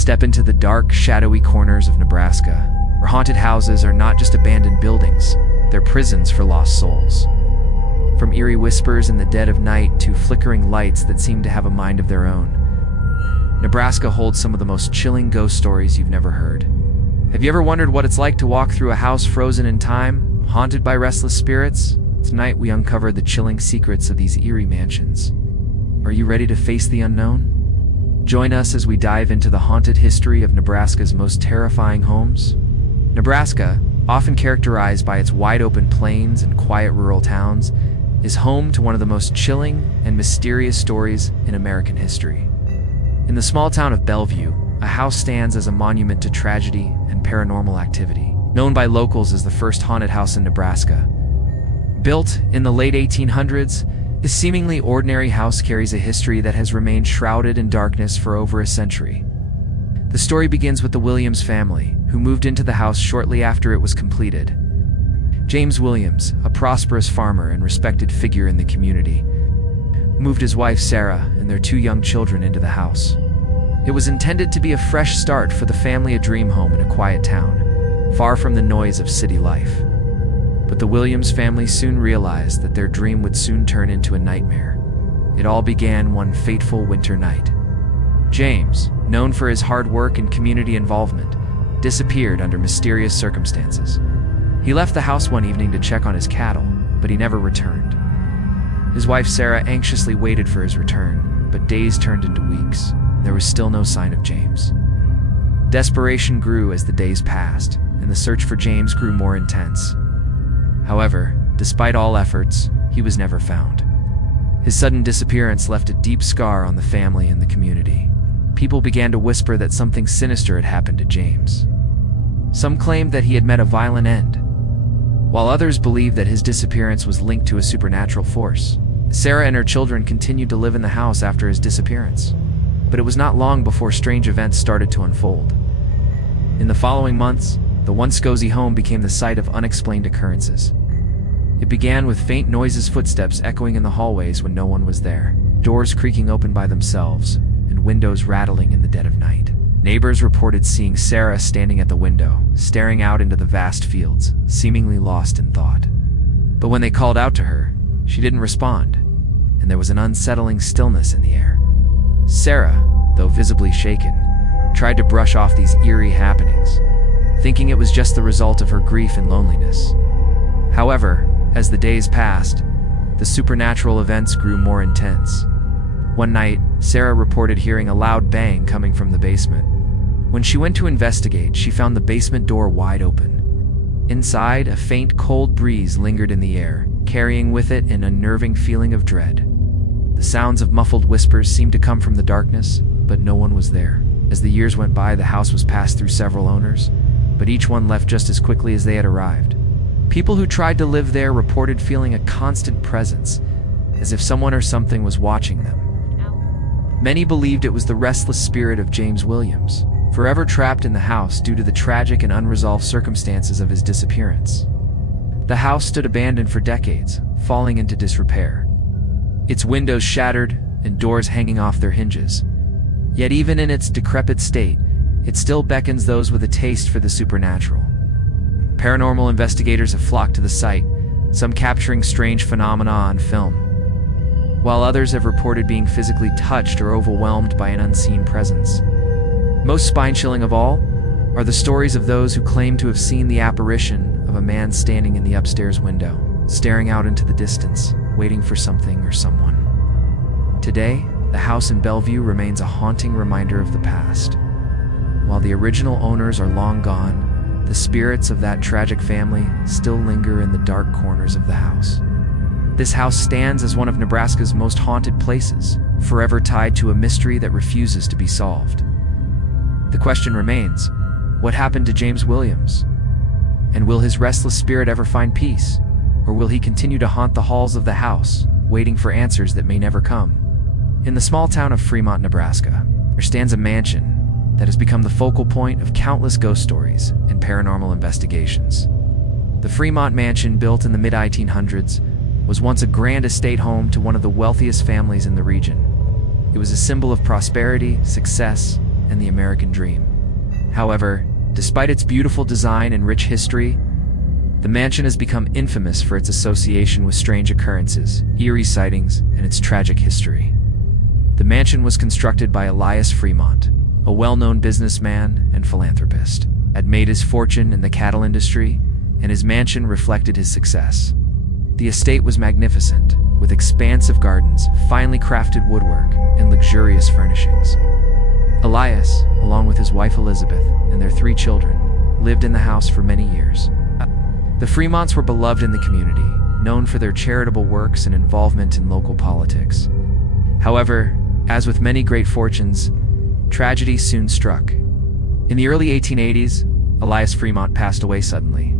Step into the dark, shadowy corners of Nebraska, where haunted houses are not just abandoned buildings, they're prisons for lost souls. From eerie whispers in the dead of night to flickering lights that seem to have a mind of their own, Nebraska holds some of the most chilling ghost stories you've never heard. Have you ever wondered what it's like to walk through a house frozen in time, haunted by restless spirits? Tonight we uncover the chilling secrets of these eerie mansions. Are you ready to face the unknown? Join us as we dive into the haunted history of Nebraska's most terrifying homes. Nebraska, often characterized by its wide-open plains and quiet rural towns, is home to one of the most chilling and mysterious stories in American history. In the small town of Bellevue, a house stands as a monument to tragedy and paranormal activity, known by locals as the first haunted house in Nebraska. Built in the late 1800s, this seemingly ordinary house carries a history that has remained shrouded in darkness for over a century. The story begins with the Williams family, who moved into the house shortly after it was completed. James Williams, a prosperous farmer and respected figure in the community, moved his wife Sarah and their 2 young children into the house. It was intended to be a fresh start for the family, a dream home in a quiet town, far from the noise of city life. But the Williams family soon realized that their dream would soon turn into a nightmare. It all began one fateful winter night. James, known for his hard work and community involvement, disappeared under mysterious circumstances. He left the house one evening to check on his cattle, but he never returned. His wife Sarah anxiously waited for his return, but days turned into weeks. There was still no sign of James. Desperation grew as the days passed, and the search for James grew more intense. However, despite all efforts, he was never found. His sudden disappearance left a deep scar on the family and the community. People began to whisper that something sinister had happened to James. Some claimed that he had met a violent end, while others believed that his disappearance was linked to a supernatural force. Sarah and her children continued to live in the house after his disappearance, but it was not long before strange events started to unfold. In the following months, the once cozy home became the site of unexplained occurrences. It began with faint noises, footsteps echoing in the hallways when no one was there, doors creaking open by themselves, and windows rattling in the dead of night. Neighbors reported seeing Sarah standing at the window, staring out into the vast fields, seemingly lost in thought. But when they called out to her, she didn't respond, and there was an unsettling stillness in the air. Sarah, though visibly shaken, tried to brush off these eerie happenings, thinking it was just the result of her grief and loneliness. However, as the days passed, the supernatural events grew more intense. One night, Sarah reported hearing a loud bang coming from the basement. When she went to investigate, she found the basement door wide open. Inside, a faint, cold breeze lingered in the air, carrying with it an unnerving feeling of dread. The sounds of muffled whispers seemed to come from the darkness, but no one was there. As the years went by, the house was passed through several owners, but each one left just as quickly as they had arrived. People who tried to live there reported feeling a constant presence, as if someone or something was watching them. Many believed it was the restless spirit of James Williams, forever trapped in the house due to the tragic and unresolved circumstances of his disappearance. The house stood abandoned for decades, falling into disrepair, its windows shattered and doors hanging off their hinges. Yet even in its decrepit state, it still beckons those with a taste for the supernatural. Paranormal investigators have flocked to the site, some capturing strange phenomena on film, while others have reported being physically touched or overwhelmed by an unseen presence. Most spine-chilling of all are the stories of those who claim to have seen the apparition of a man standing in the upstairs window, staring out into the distance, waiting for something or someone. Today, the house in Bellevue remains a haunting reminder of the past. While the original owners are long gone, the spirits of that tragic family still linger in the dark corners of the house. This house stands as one of Nebraska's most haunted places, forever tied to a mystery that refuses to be solved. The question remains, what happened to James Williams? And will his restless spirit ever find peace? Or will he continue to haunt the halls of the house, waiting for answers that may never come? In the small town of Fremont, Nebraska, there stands a mansion that has become the focal point of countless ghost stories and paranormal investigations. The Fremont mansion, built in the mid-1800s, was once a grand estate home to one of the wealthiest families in the region. It was a symbol of prosperity, success, and the American dream. However, despite its beautiful design and rich history, the mansion has become infamous for its association with strange occurrences, eerie sightings, and its tragic history. The mansion was constructed by Elias Fremont, a well-known businessman and philanthropist, had made his fortune in the cattle industry, and his mansion reflected his success. The estate was magnificent, with expansive gardens, finely crafted woodwork, and luxurious furnishings. Elias, along with his wife Elizabeth and their 3 children, lived in the house for many years. The Fremonts were beloved in the community, known for their charitable works and involvement in local politics. However, as with many great fortunes, tragedy soon struck. In the early 1880s, Elias Fremont passed away suddenly.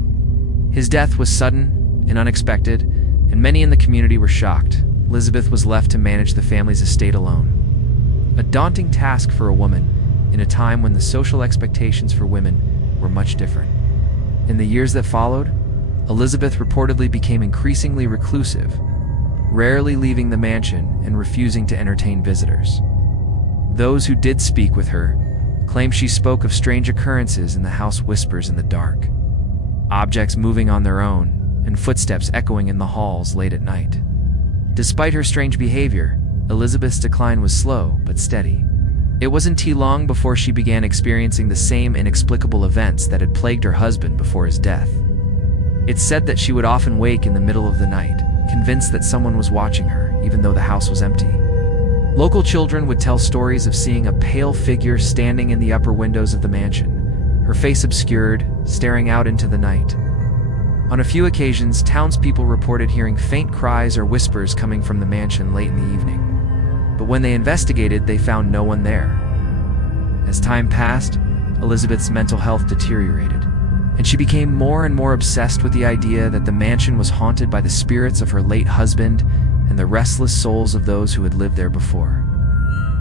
His death was sudden and unexpected, and many in the community were shocked. Elizabeth was left to manage the family's estate alone. A daunting task for a woman in a time when the social expectations for women were much different. In the years that followed, Elizabeth reportedly became increasingly reclusive, rarely leaving the mansion and refusing to entertain visitors. Those who did speak with her claimed she spoke of strange occurrences in the house, whispers in the dark, objects moving on their own, and footsteps echoing in the halls late at night. Despite her strange behavior, Elizabeth's decline was slow but steady. It wasn't too long before she began experiencing the same inexplicable events that had plagued her husband before his death. It's said that she would often wake in the middle of the night, convinced that someone was watching her, even though the house was empty. Local children would tell stories of seeing a pale figure standing in the upper windows of the mansion, her face obscured, staring out into the night. On a few occasions, townspeople reported hearing faint cries or whispers coming from the mansion late in the evening. But when they investigated, they found no one there. As time passed, Elizabeth's mental health deteriorated, and she became more and more obsessed with the idea that the mansion was haunted by the spirits of her late husband and the restless souls of those who had lived there before.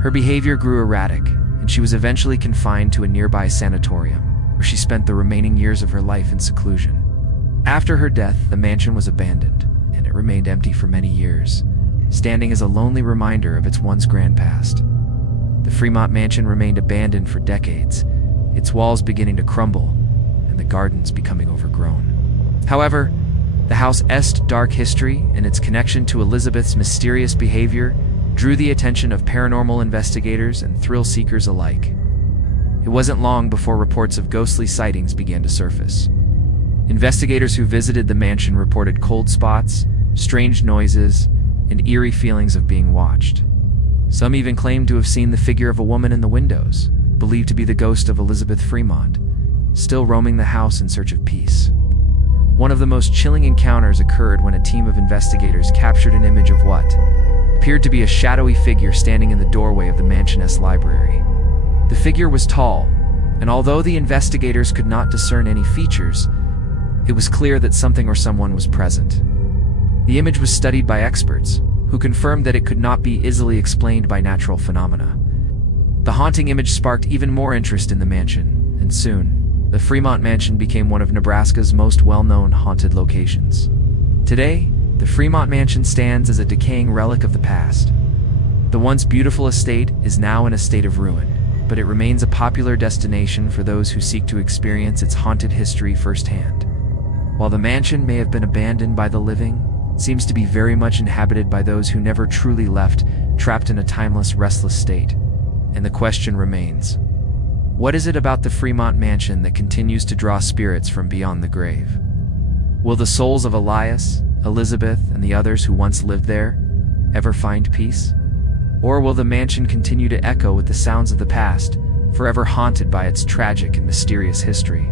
Her behavior grew erratic, and she was eventually confined to a nearby sanatorium, where she spent the remaining years of her life in seclusion. After her death, the mansion was abandoned, and it remained empty for many years, standing as a lonely reminder of its once grand past. The Fremont mansion remained abandoned for decades, its walls beginning to crumble, and the gardens becoming overgrown. However, the house's dark history and its connection to Elizabeth's mysterious behavior drew the attention of paranormal investigators and thrill-seekers alike. It wasn't long before reports of ghostly sightings began to surface. Investigators who visited the mansion reported cold spots, strange noises, and eerie feelings of being watched. Some even claimed to have seen the figure of a woman in the windows, believed to be the ghost of Elizabeth Fremont, still roaming the house in search of peace. One of the most chilling encounters occurred when a team of investigators captured an image of what appeared to be a shadowy figure standing in the doorway of the mansion's library. The figure was tall, and although the investigators could not discern any features, it was clear that something or someone was present. The image was studied by experts, who confirmed that it could not be easily explained by natural phenomena. The haunting image sparked even more interest in the mansion, and soon, the Fremont Mansion became one of Nebraska's most well-known haunted locations. Today, the Fremont Mansion stands as a decaying relic of the past. The once beautiful estate is now in a state of ruin, but it remains a popular destination for those who seek to experience its haunted history firsthand. While the mansion may have been abandoned by the living, it seems to be very much inhabited by those who never truly left, trapped in a timeless, restless state. And the question remains, what is it about the Fremont Mansion that continues to draw spirits from beyond the grave? Will the souls of Elias, Elizabeth, and the others who once lived there ever find peace? Or will the mansion continue to echo with the sounds of the past, forever haunted by its tragic and mysterious history?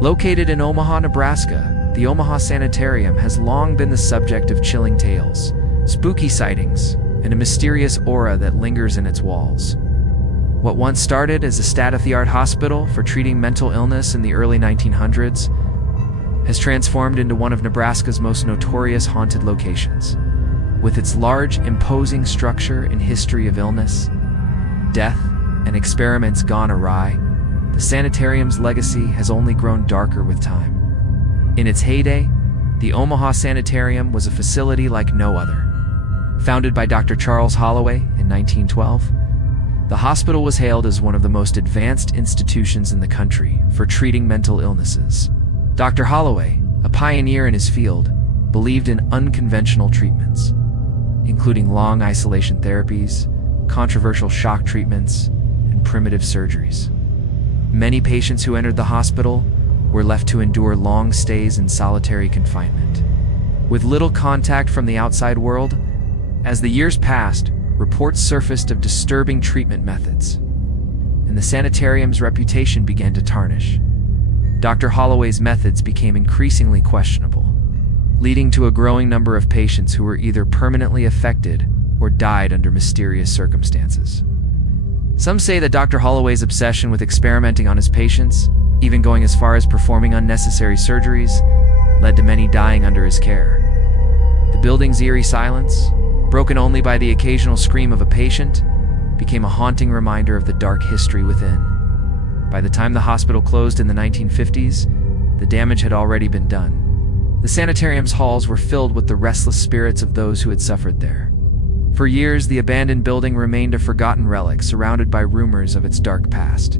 Located in Omaha, Nebraska, the Omaha Sanitarium has long been the subject of chilling tales, spooky sightings, and a mysterious aura that lingers in its walls. What once started as a state-of-the-art hospital for treating mental illness in the early 1900s has transformed into one of Nebraska's most notorious haunted locations. With its large, imposing structure and history of illness, death, and experiments gone awry, the sanitarium's legacy has only grown darker with time. In its heyday, the Omaha Sanitarium was a facility like no other. Founded by Dr. Charles Holloway in 1912, The hospital was hailed as one of the most advanced institutions in the country for treating mental illnesses. Dr. Holloway, a pioneer in his field, believed in unconventional treatments, including long isolation therapies, controversial shock treatments, and primitive surgeries. Many patients who entered the hospital were left to endure long stays in solitary confinement, with little contact from the outside world. As the years passed, reports surfaced of disturbing treatment methods, and the sanitarium's reputation began to tarnish. Dr. Holloway's methods became increasingly questionable, leading to a growing number of patients who were either permanently affected or died under mysterious circumstances. Some say that Dr. Holloway's obsession with experimenting on his patients, even going as far as performing unnecessary surgeries, led to many dying under his care. The building's eerie silence, broken only by the occasional scream of a patient, became a haunting reminder of the dark history within. By the time the hospital closed in the 1950s, the damage had already been done. The sanitarium's halls were filled with the restless spirits of those who had suffered there. For years, the abandoned building remained a forgotten relic surrounded by rumors of its dark past.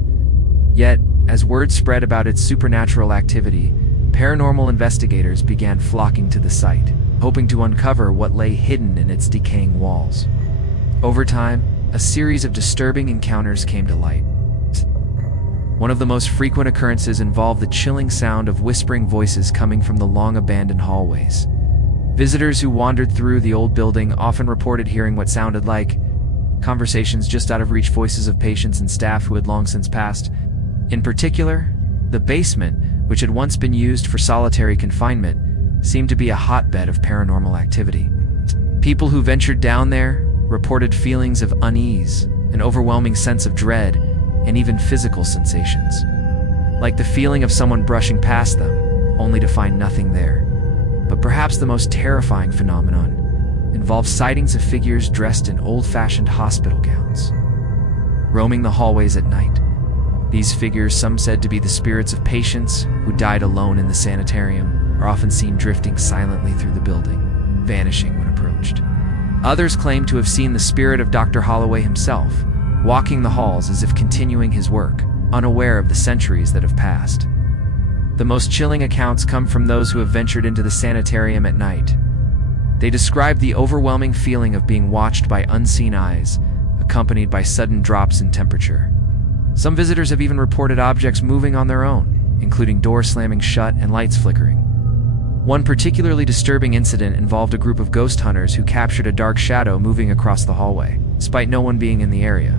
Yet, as word spread about its supernatural activity, paranormal investigators began flocking to the site, hoping to uncover what lay hidden in its decaying walls. Over time, a series of disturbing encounters came to light. One of the most frequent occurrences involved the chilling sound of whispering voices coming from the long-abandoned hallways. Visitors who wandered through the old building often reported hearing what sounded like conversations just out of reach, voices of patients and staff who had long since passed. In particular, the basement, which had once been used for solitary confinement, seemed to be a hotbed of paranormal activity. People who ventured down there reported feelings of unease, an overwhelming sense of dread, and even physical sensations, like the feeling of someone brushing past them, only to find nothing there. But perhaps the most terrifying phenomenon involved sightings of figures dressed in old-fashioned hospital gowns, roaming the hallways at night. These figures, some said to be the spirits of patients who died alone in the sanitarium, are often seen drifting silently through the building, vanishing when approached. Others claim to have seen the spirit of Dr. Holloway himself, walking the halls as if continuing his work, unaware of the centuries that have passed. The most chilling accounts come from those who have ventured into the sanitarium at night. They describe the overwhelming feeling of being watched by unseen eyes, accompanied by sudden drops in temperature. Some visitors have even reported objects moving on their own, including doors slamming shut and lights flickering. One particularly disturbing incident involved a group of ghost hunters who captured a dark shadow moving across the hallway, despite no one being in the area.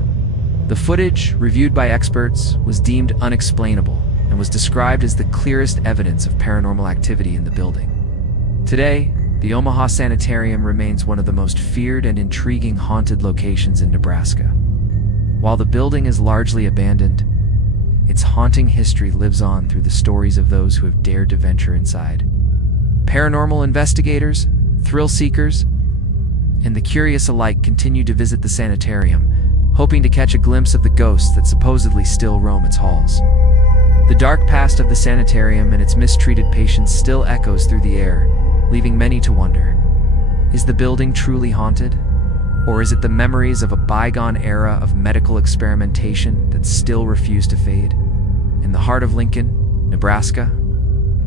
The footage, reviewed by experts, was deemed unexplainable and was described as the clearest evidence of paranormal activity in the building. Today, the Omaha Sanitarium remains one of the most feared and intriguing haunted locations in Nebraska. While the building is largely abandoned, its haunting history lives on through the stories of those who have dared to venture inside. Paranormal investigators, thrill seekers, and the curious alike continue to visit the sanitarium, hoping to catch a glimpse of the ghosts that supposedly still roam its halls. The dark past of the sanitarium and its mistreated patients still echoes through the air, leaving many to wonder, is the building truly haunted? Or is it the memories of a bygone era of medical experimentation that still refuse to fade? In the heart of Lincoln, Nebraska,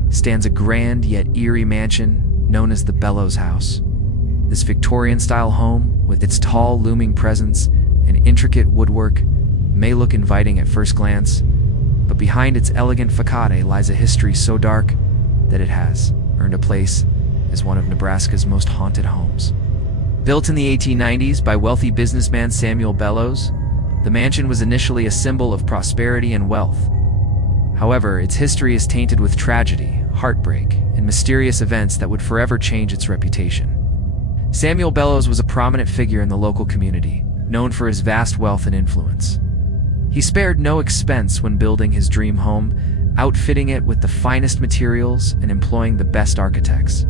stands a grand yet eerie mansion known as the Bellows House. This Victorian-style home, with its tall, looming presence and intricate woodwork, may look inviting at first glance, but behind its elegant facade lies a history so dark that it has earned a place as one of Nebraska's most haunted homes. Built in the 1890s by wealthy businessman Samuel Bellows, the mansion was initially a symbol of prosperity and wealth. However, its history is tainted with tragedy, heartbreak, and mysterious events that would forever change its reputation. Samuel Bellows was a prominent figure in the local community, known for his vast wealth and influence. He spared no expense when building his dream home, outfitting it with the finest materials and employing the best architects.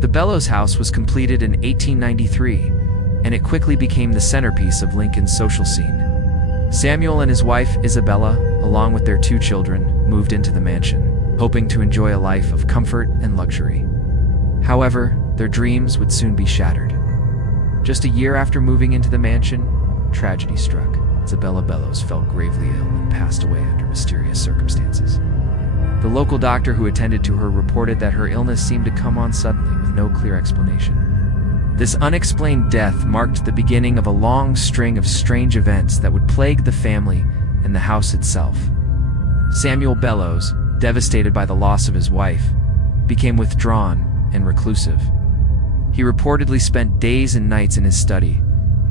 The Bellows House was completed in 1893, and it quickly became the centerpiece of Lincoln's social scene. Samuel and his wife, Isabella, along with their 2 children, moved into the mansion, hoping to enjoy a life of comfort and luxury. However, their dreams would soon be shattered. Just a year after moving into the mansion, tragedy struck. Isabella Bellows fell gravely ill and passed away under mysterious circumstances. The local doctor who attended to her reported that her illness seemed to come on suddenly with no clear explanation. This unexplained death marked the beginning of a long string of strange events that would plague the family and the house itself. Samuel Bellows, devastated by the loss of his wife, became withdrawn and reclusive. He reportedly spent days and nights in his study,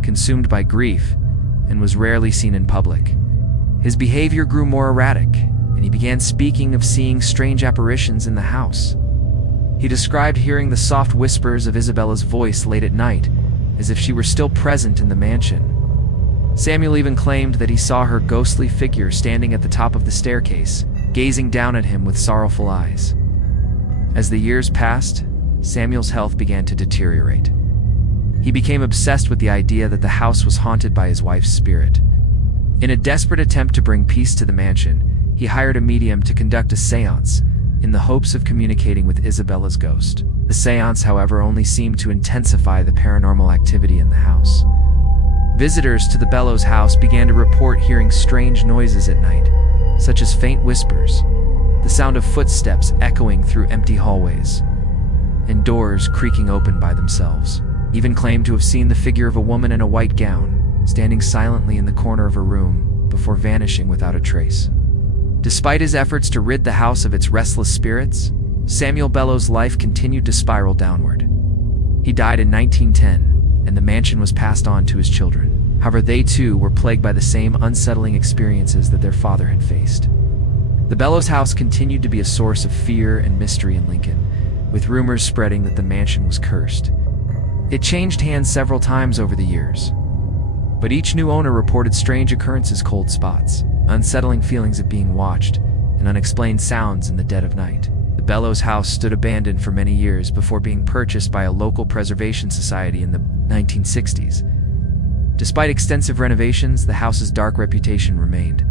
consumed by grief, and was rarely seen in public. His behavior grew more erratic, and he began speaking of seeing strange apparitions in the house. He described hearing the soft whispers of Isabella's voice late at night, as if she were still present in the mansion. Samuel even claimed that he saw her ghostly figure standing at the top of the staircase, gazing down at him with sorrowful eyes. As the years passed, Samuel's health began to deteriorate. He became obsessed with the idea that the house was haunted by his wife's spirit. In a desperate attempt to bring peace to the mansion, he hired a medium to conduct a seance, in the hopes of communicating with Isabella's ghost. The seance, however, only seemed to intensify the paranormal activity in the house. Visitors to the Bellows house began to report hearing strange noises at night, such as faint whispers, the sound of footsteps echoing through empty hallways, and doors creaking open by themselves. Even claimed to have seen the figure of a woman in a white gown, standing silently in the corner of a room before vanishing without a trace. Despite his efforts to rid the house of its restless spirits, Samuel Bellows' life continued to spiral downward. He died in 1910, and the mansion was passed on to his children. However, they too were plagued by the same unsettling experiences that their father had faced. The Bellows house continued to be a source of fear and mystery in Lincoln, with rumors spreading that the mansion was cursed. It changed hands several times over the years, but each new owner reported strange occurrences, cold spots, unsettling feelings of being watched, and unexplained sounds in the dead of night. The Bellows house stood abandoned for many years before being purchased by a local preservation society in the 1960s. Despite extensive renovations, the house's dark reputation remained.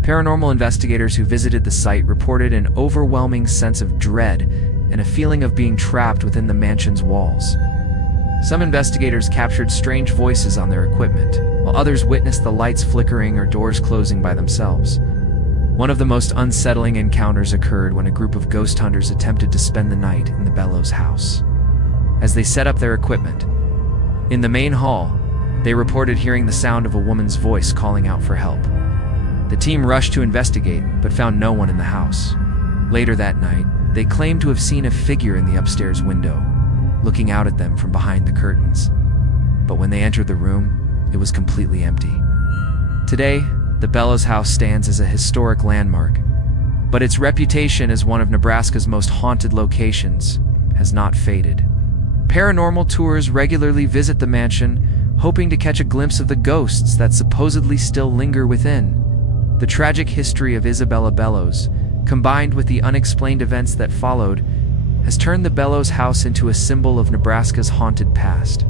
Paranormal investigators who visited the site reported an overwhelming sense of dread and a feeling of being trapped within the mansion's walls. Some investigators captured strange voices on their equipment, while others witnessed the lights flickering or doors closing by themselves. One of the most unsettling encounters occurred when a group of ghost hunters attempted to spend the night in the Bellows house. As they set up their equipment, in the main hall, they reported hearing the sound of a woman's voice calling out for help. The team rushed to investigate, but found no one in the house. Later that night, they claimed to have seen a figure in the upstairs window, looking out at them from behind the curtains. But when they entered the room, it was completely empty. Today, the Bellows house stands as a historic landmark, but its reputation as one of Nebraska's most haunted locations has not faded. Paranormal tours regularly visit the mansion, hoping to catch a glimpse of the ghosts that supposedly still linger within. The tragic history of Isabella Bellows, combined with the unexplained events that followed, has turned the Bellows house into a symbol of Nebraska's haunted past.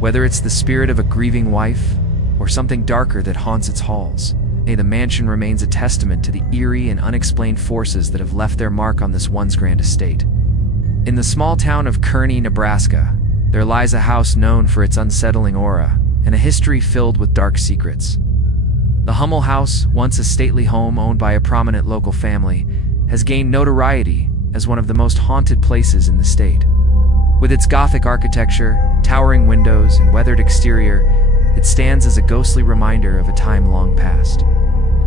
Whether it's the spirit of a grieving wife or something darker that haunts its halls, the mansion remains a testament to the eerie and unexplained forces that have left their mark on this once grand estate. In the small town of Kearney, Nebraska, there lies a house known for its unsettling aura and a history filled with dark secrets. The Hummel House, once a stately home owned by a prominent local family, has gained notoriety as one of the most haunted places in the state. With its Gothic architecture, towering windows, and weathered exterior, it stands as a ghostly reminder of a time long past.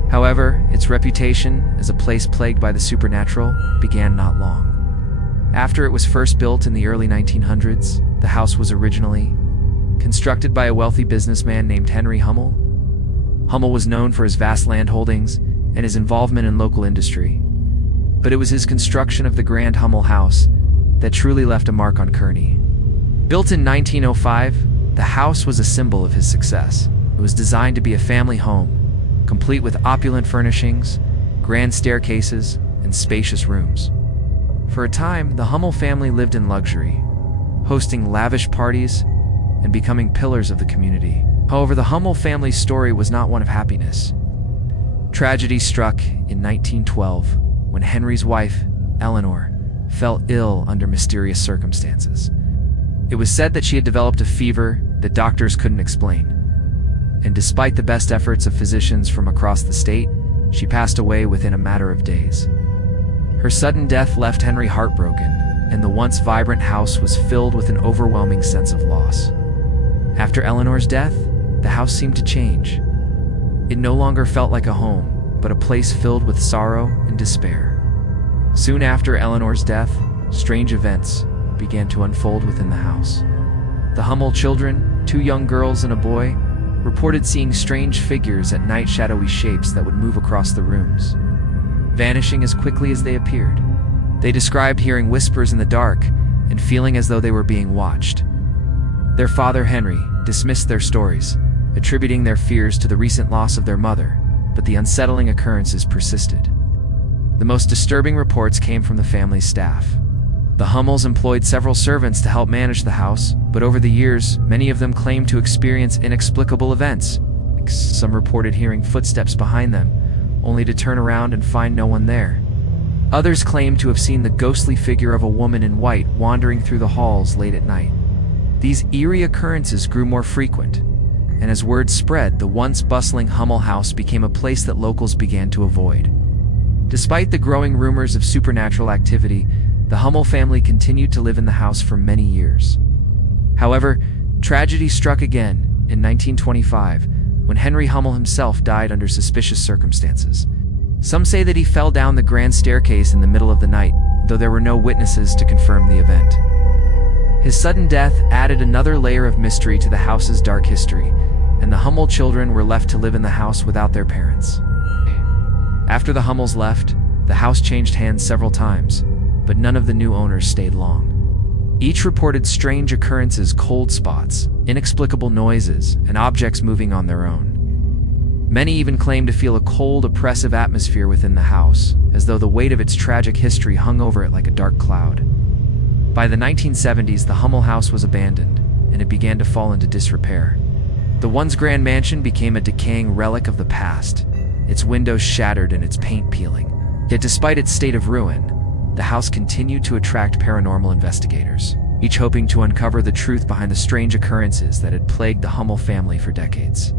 However, its reputation as a place plagued by the supernatural began not long. After it was first built in the early 1900s, the house was originally constructed by a wealthy businessman named Henry Hummel. Hummel was known for his vast land holdings and his involvement in local industry. But it was his construction of the Grand Hummel House that truly left a mark on Kearney. Built in 1905, the house was a symbol of his success. It was designed to be a family home, complete with opulent furnishings, grand staircases, and spacious rooms. For a time, the Hummel family lived in luxury, hosting lavish parties and becoming pillars of the community. However, the Hummel family's story was not one of happiness. Tragedy struck in 1912 when Henry's wife, Eleanor, fell ill under mysterious circumstances. It was said that she had developed a fever that doctors couldn't explain. and despite the best efforts of physicians from across the state, she passed away within a matter of days. Her sudden death left Henry heartbroken, and the once vibrant house was filled with an overwhelming sense of loss. After Eleanor's death, the house seemed to change. It no longer felt like a home, but a place filled with sorrow and despair. Soon after Eleanor's death, strange events began to unfold within the house. The Hummel children, 2 young girls and a boy, reported seeing strange figures at night, shadowy shapes that would move across the rooms, vanishing as quickly as they appeared. They described hearing whispers in the dark and feeling as though they were being watched. Their father, Henry, dismissed their stories, attributing their fears to the recent loss of their mother, but the unsettling occurrences persisted. The most disturbing reports came from the family's staff. The Hummels employed several servants to help manage the house, but over the years, many of them claimed to experience inexplicable events. Some reported hearing footsteps behind them, only to turn around and find no one there. Others claimed to have seen the ghostly figure of a woman in white wandering through the halls late at night. These eerie occurrences grew more frequent, and as word spread, the once bustling Hummel house became a place that locals began to avoid. Despite the growing rumors of supernatural activity, the Hummel family continued to live in the house for many years. However, tragedy struck again in 1925, when Henry Hummel himself died under suspicious circumstances. Some say that he fell down the grand staircase in the middle of the night, though there were no witnesses to confirm the event. His sudden death added another layer of mystery to the house's dark history, and the Hummel children were left to live in the house without their parents. After the Hummels left, the house changed hands several times, but none of the new owners stayed long. Each reported strange occurrences, cold spots, inexplicable noises, and objects moving on their own. Many even claimed to feel a cold, oppressive atmosphere within the house, as though the weight of its tragic history hung over it like a dark cloud. By the 1970s, the Hummel house was abandoned, and it began to fall into disrepair. The once grand mansion became a decaying relic of the past, its windows shattered and its paint peeling. Yet despite its state of ruin, the house continued to attract paranormal investigators, each hoping to uncover the truth behind the strange occurrences that had plagued the Hummel family for decades.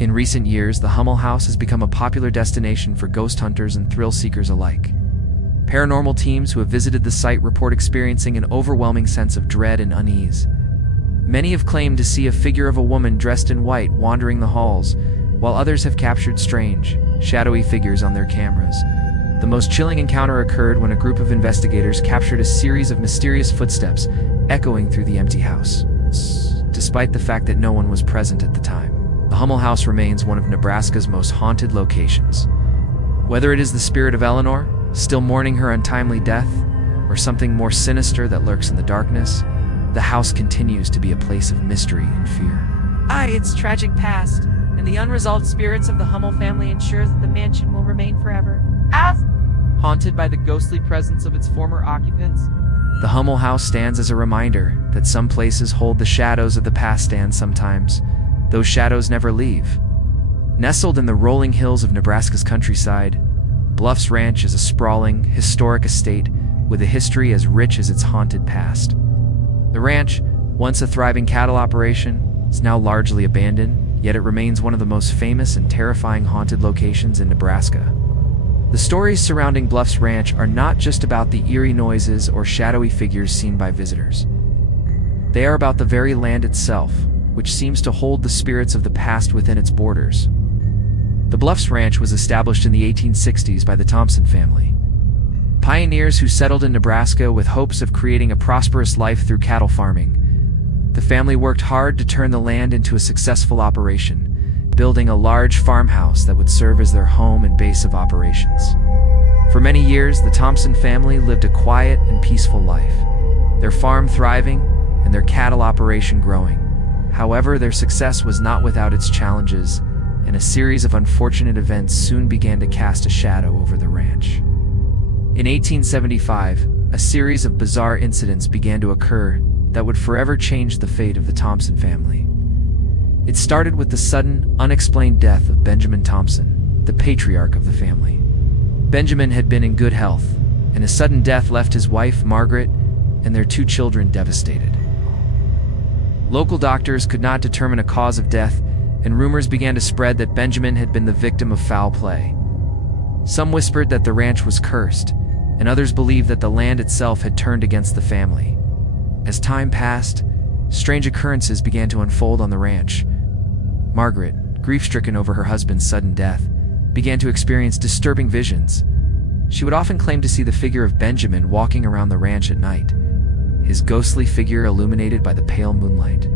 In recent years, the Hummel house has become a popular destination for ghost hunters and thrill seekers alike. Paranormal teams who have visited the site report experiencing an overwhelming sense of dread and unease. Many have claimed to see a figure of a woman dressed in white wandering the halls, while others have captured strange, shadowy figures on their cameras. The most chilling encounter occurred when a group of investigators captured a series of mysterious footsteps echoing through the empty house, despite the fact that no one was present at the time. The Hummel house remains one of Nebraska's most haunted locations. Whether it is the spirit of Eleanor, still mourning her untimely death, or something more sinister that lurks in the darkness, the house continues to be a place of mystery and fear. Its tragic past, and the unresolved spirits of the Hummel family ensures that the mansion will remain forever haunted by the ghostly presence of its former occupants. The Hummel house stands as a reminder that some places hold the shadows of the past, and sometimes those shadows never leave. Nestled in the rolling hills of Nebraska's countryside, Bluffs Ranch is a sprawling, historic estate with a history as rich as its haunted past. The ranch, once a thriving cattle operation, is now largely abandoned, yet it remains one of the most famous and terrifying haunted locations in Nebraska. The stories surrounding Bluffs Ranch are not just about the eerie noises or shadowy figures seen by visitors. They are about the very land itself, which seems to hold the spirits of the past within its borders. The Bluffs Ranch was established in the 1860s by the Thompson family, pioneers who settled in Nebraska with hopes of creating a prosperous life through cattle farming. The family worked hard to turn the land into a successful operation, building a large farmhouse that would serve as their home and base of operations. For many years, the Thompson family lived a quiet and peaceful life, their farm thriving and their cattle operation growing. However, their success was not without its challenges, and a series of unfortunate events soon began to cast a shadow over the ranch. In 1875, a series of bizarre incidents began to occur that would forever change the fate of the Thompson family. It started with the sudden, unexplained death of Benjamin Thompson, the patriarch of the family. Benjamin had been in good health, and his sudden death left his wife, Margaret, and their 2 children devastated. Local doctors could not determine a cause of death, and rumors began to spread that Benjamin had been the victim of foul play. Some whispered that the ranch was cursed, and others believed that the land itself had turned against the family. As time passed, strange occurrences began to unfold on the ranch. Margaret, grief-stricken over her husband's sudden death, began to experience disturbing visions. She would often claim to see the figure of Benjamin walking around the ranch at night, his ghostly figure illuminated by the pale moonlight.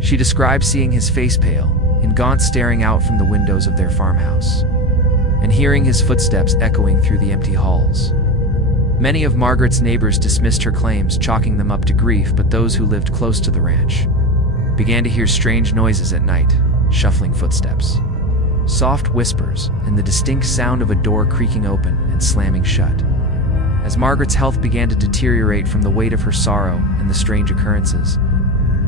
She described seeing his face pale and gaunt staring out from the windows of their farmhouse, and hearing his footsteps echoing through the empty halls. Many of Margaret's neighbors dismissed her claims, chalking them up to grief, but those who lived close to the ranch began to hear strange noises at night, shuffling footsteps, soft whispers, and the distinct sound of a door creaking open and slamming shut. As Margaret's health began to deteriorate from the weight of her sorrow and the strange occurrences,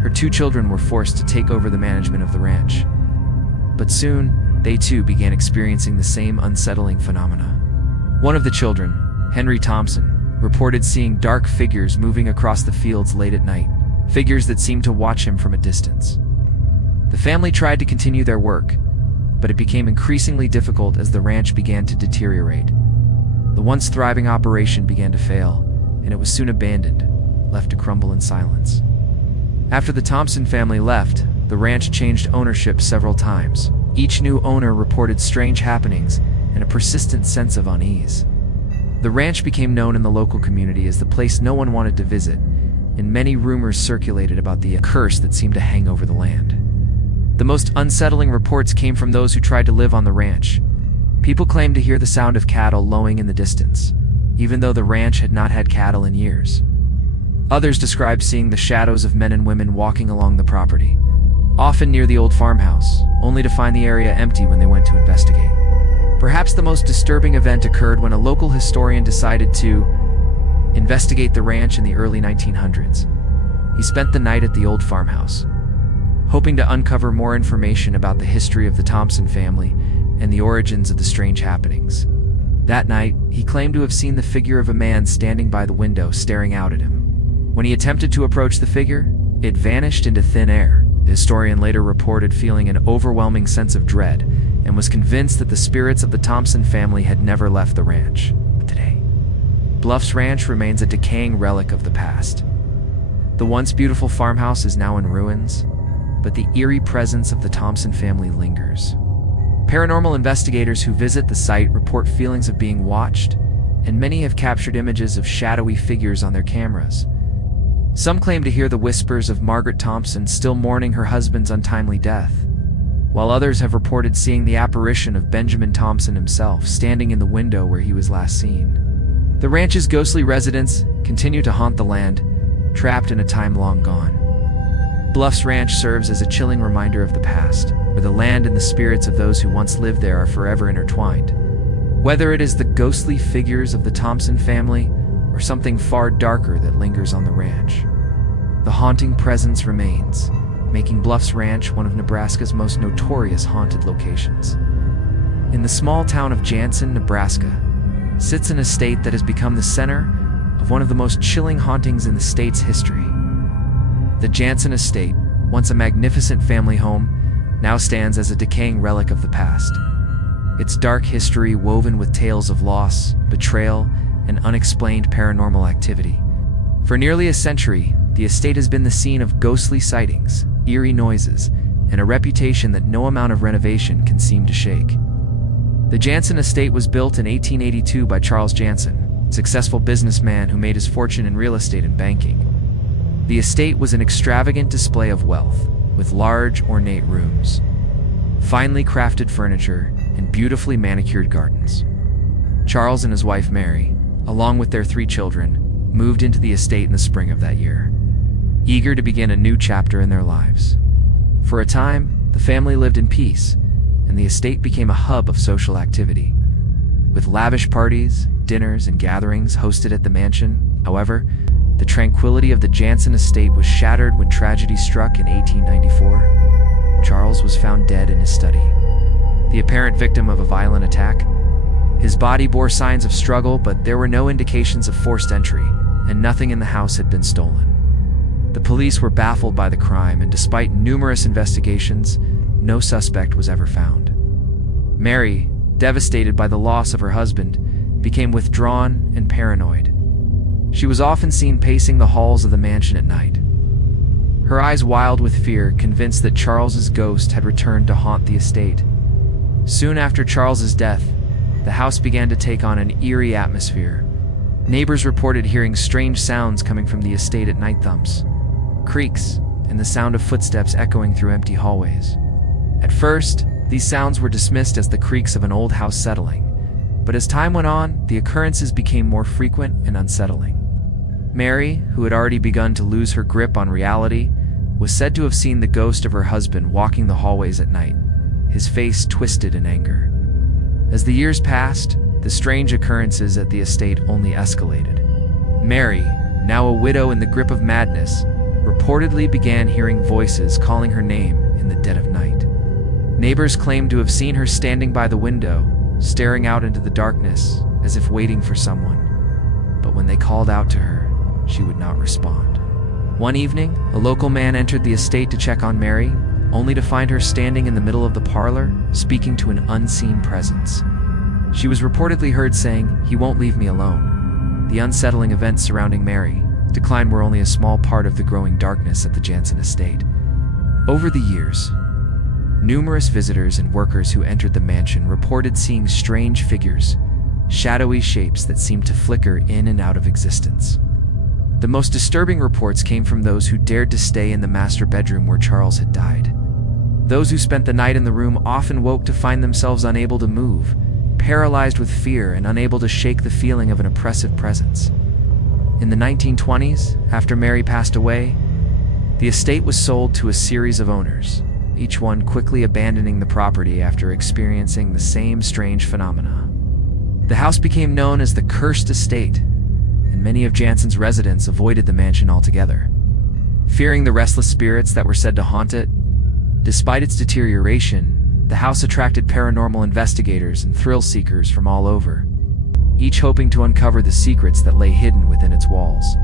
her 2 children were forced to take over the management of the ranch. But soon, they too began experiencing the same unsettling phenomena. One of the children, Henry Thompson, reported seeing dark figures moving across the fields late at night, figures that seemed to watch him from a distance. The family tried to continue their work, but it became increasingly difficult as the ranch began to deteriorate. The once thriving operation began to fail, and it was soon abandoned, left to crumble in silence. After the Thompson family left, the ranch changed ownership several times. Each new owner reported strange happenings and a persistent sense of unease. The ranch became known in the local community as the place no one wanted to visit, and many rumors circulated about the curse that seemed to hang over the land. The most unsettling reports came from those who tried to live on the ranch. People claimed to hear the sound of cattle lowing in the distance, even though the ranch had not had cattle in years. Others described seeing the shadows of men and women walking along the property, often near the old farmhouse, only to find the area empty when they went to investigate. Perhaps the most disturbing event occurred when a local historian decided to investigate the ranch in the early 1900s. He spent the night at the old farmhouse, hoping to uncover more information about the history of the Thompson family and the origins of the strange happenings. That night, he claimed to have seen the figure of a man standing by the window staring out at him. When he attempted to approach the figure, it vanished into thin air. The historian later reported feeling an overwhelming sense of dread and was convinced that the spirits of the Thompson family had never left the ranch. But today, Bluffs Ranch remains a decaying relic of the past. The once beautiful farmhouse is now in ruins, but the eerie presence of the Thompson family lingers. Paranormal investigators who visit the site report feelings of being watched, and many have captured images of shadowy figures on their cameras. Some claim to hear the whispers of Margaret Thompson still mourning her husband's untimely death, while others have reported seeing the apparition of Benjamin Thompson himself standing in the window where he was last seen. The ranch's ghostly residents continue to haunt the land, trapped in a time long gone. Bluffs Ranch serves as a chilling reminder of the past, where the land and the spirits of those who once lived there are forever intertwined. Whether it is the ghostly figures of the Thompson family or something far darker that lingers on the ranch, the haunting presence remains, making Bluffs Ranch one of Nebraska's most notorious haunted locations. In the small town of Jansen, Nebraska, sits an estate that has become the center of one of the most chilling hauntings in the state's history. The Jansen estate, once a magnificent family home, now stands as a decaying relic of the past. Its dark history woven with tales of loss, betrayal, and unexplained paranormal activity. For nearly a century, the estate has been the scene of ghostly sightings, eerie noises, and a reputation that no amount of renovation can seem to shake. The Jansen estate was built in 1882 by Charles Jansen, a successful businessman who made his fortune in real estate and banking. The estate was an extravagant display of wealth, with large, ornate rooms, finely crafted furniture, and beautifully manicured gardens. Charles and his wife Mary, along with their 3 children, moved into the estate in the spring of that year, eager to begin a new chapter in their lives. For a time, the family lived in peace, and the estate became a hub of social activity, with lavish parties, dinners, and gatherings hosted at the mansion. However, the tranquility of the Jansen estate was shattered when tragedy struck in 1894. Charles was found dead in his study, the apparent victim of a violent attack. His body bore signs of struggle, but there were no indications of forced entry, and nothing in the house had been stolen. The police were baffled by the crime, and despite numerous investigations, no suspect was ever found. Mary, devastated by the loss of her husband, became withdrawn and paranoid. She was often seen pacing the halls of the mansion at night, her eyes wild with fear, convinced that Charles's ghost had returned to haunt the estate. Soon after Charles's death, the house began to take on an eerie atmosphere. Neighbors reported hearing strange sounds coming from the estate at night, thumps, creaks, and the sound of footsteps echoing through empty hallways. At first, these sounds were dismissed as the creaks of an old house settling, but as time went on, the occurrences became more frequent and unsettling. Mary, who had already begun to lose her grip on reality, was said to have seen the ghost of her husband walking the hallways at night, his face twisted in anger. As the years passed, the strange occurrences at the estate only escalated. Mary, now a widow in the grip of madness, reportedly began hearing voices calling her name in the dead of night. Neighbors claimed to have seen her standing by the window, staring out into the darkness as if waiting for someone. But when they called out to her, she would not respond. One evening, a local man entered the estate to check on Mary, only to find her standing in the middle of the parlor, speaking to an unseen presence. She was reportedly heard saying, "He won't leave me alone." The unsettling events surrounding Mary decline were only a small part of the growing darkness at the Jansen estate. Over the years, numerous visitors and workers who entered the mansion reported seeing strange figures, shadowy shapes that seemed to flicker in and out of existence. The most disturbing reports came from those who dared to stay in the master bedroom where Charles had died. Those who spent the night in the room often woke to find themselves unable to move, paralyzed with fear and unable to shake the feeling of an oppressive presence. In the 1920s, after Mary passed away, the estate was sold to a series of owners, each one quickly abandoning the property after experiencing the same strange phenomena. The house became known as the Cursed Estate, and many of Jansen's residents avoided the mansion altogether, fearing the restless spirits that were said to haunt it. Despite its deterioration, the house attracted paranormal investigators and thrill seekers from all over, each hoping to uncover the secrets that lay hidden within its walls.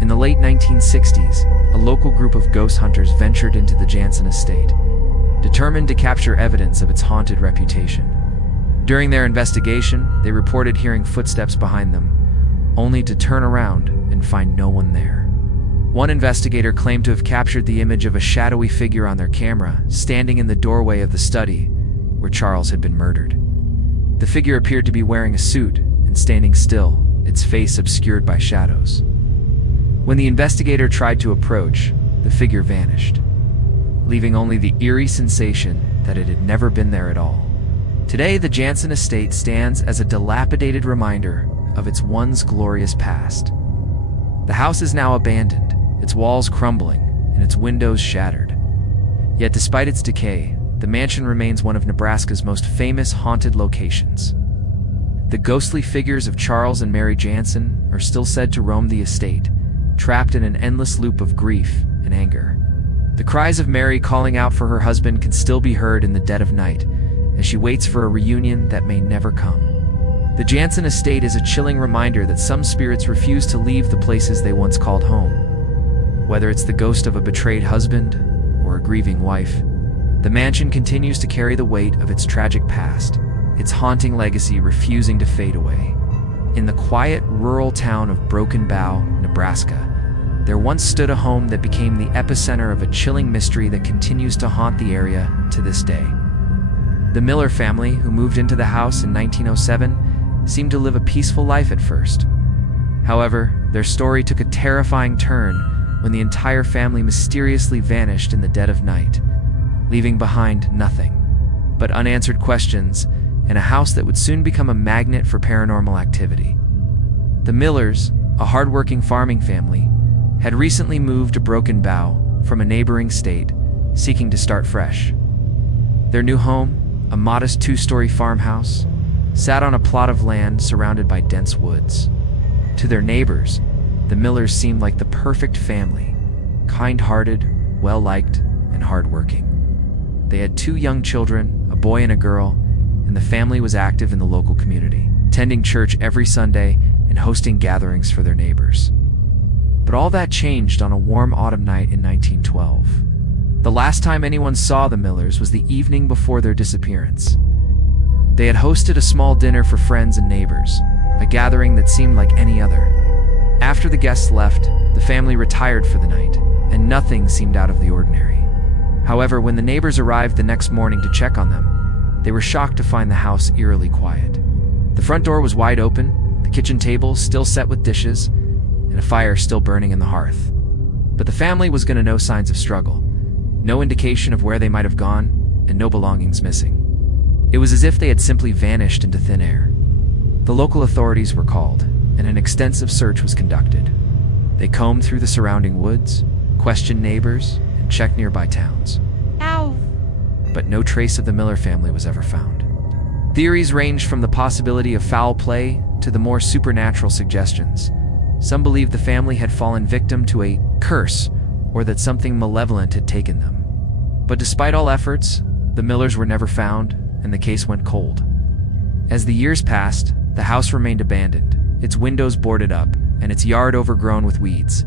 In the late 1960s, a local group of ghost hunters ventured into the Jansen estate, determined to capture evidence of its haunted reputation. During their investigation, they reported hearing footsteps behind them, only to turn around and find no one there. One investigator claimed to have captured the image of a shadowy figure on their camera, standing in the doorway of the study where Charles had been murdered. The figure appeared to be wearing a suit and standing still, its face obscured by shadows. When the investigator tried to approach, the figure vanished, leaving only the eerie sensation that it had never been there at all. Today, the Jansen estate stands as a dilapidated reminder of its once glorious past. The house is now abandoned, its walls crumbling, and its windows shattered. Yet despite its decay, the mansion remains one of Nebraska's most famous haunted locations. The ghostly figures of Charles and Mary Jansen are still said to roam the estate, trapped in an endless loop of grief and anger. The cries of Mary calling out for her husband can still be heard in the dead of night, as she waits for a reunion that may never come. The Jansen estate is a chilling reminder that some spirits refuse to leave the places they once called home. Whether it's the ghost of a betrayed husband or a grieving wife, the mansion continues to carry the weight of its tragic past, its haunting legacy refusing to fade away. In the quiet, rural town of Broken Bow, Nebraska, there once stood a home that became the epicenter of a chilling mystery that continues to haunt the area to this day. The Miller family, who moved into the house in 1907, seemed to live a peaceful life at first. However, their story took a terrifying turn when the entire family mysteriously vanished in the dead of night, leaving behind nothing but unanswered questions and a house that would soon become a magnet for paranormal activity. The Millers, a hardworking farming family, had recently moved to Broken Bow from a neighboring state, seeking to start fresh. Their new home, a modest two-story farmhouse, sat on a plot of land surrounded by dense woods. To their neighbors, the Millers seemed like the perfect family, kind-hearted, well-liked, and hardworking. They had 2 young children, a boy and a girl, and the family was active in the local community, attending church every Sunday and hosting gatherings for their neighbors. But all that changed on a warm autumn night in 1912. The last time anyone saw the Millers was the evening before their disappearance. They had hosted a small dinner for friends and neighbors, a gathering that seemed like any other. After the guests left, the family retired for the night, and nothing seemed out of the ordinary. However, when the neighbors arrived the next morning to check on them, they were shocked to find the house eerily quiet. The front door was wide open, the kitchen table still set with dishes, and a fire still burning in the hearth. But the family was going to know signs of struggle. No indication of where they might have gone, and no belongings missing. It was as if they had simply vanished into thin air. The local authorities were called, and an extensive search was conducted. They combed through the surrounding woods, questioned neighbors, and checked nearby towns. Ow! But no trace of the Miller family was ever found. Theories ranged from the possibility of foul play to the more supernatural suggestions. Some believed the family had fallen victim to a curse, or that something malevolent had taken them. But despite all efforts, the Millers were never found, and the case went cold. As the years passed, the house remained abandoned, its windows boarded up, and its yard overgrown with weeds.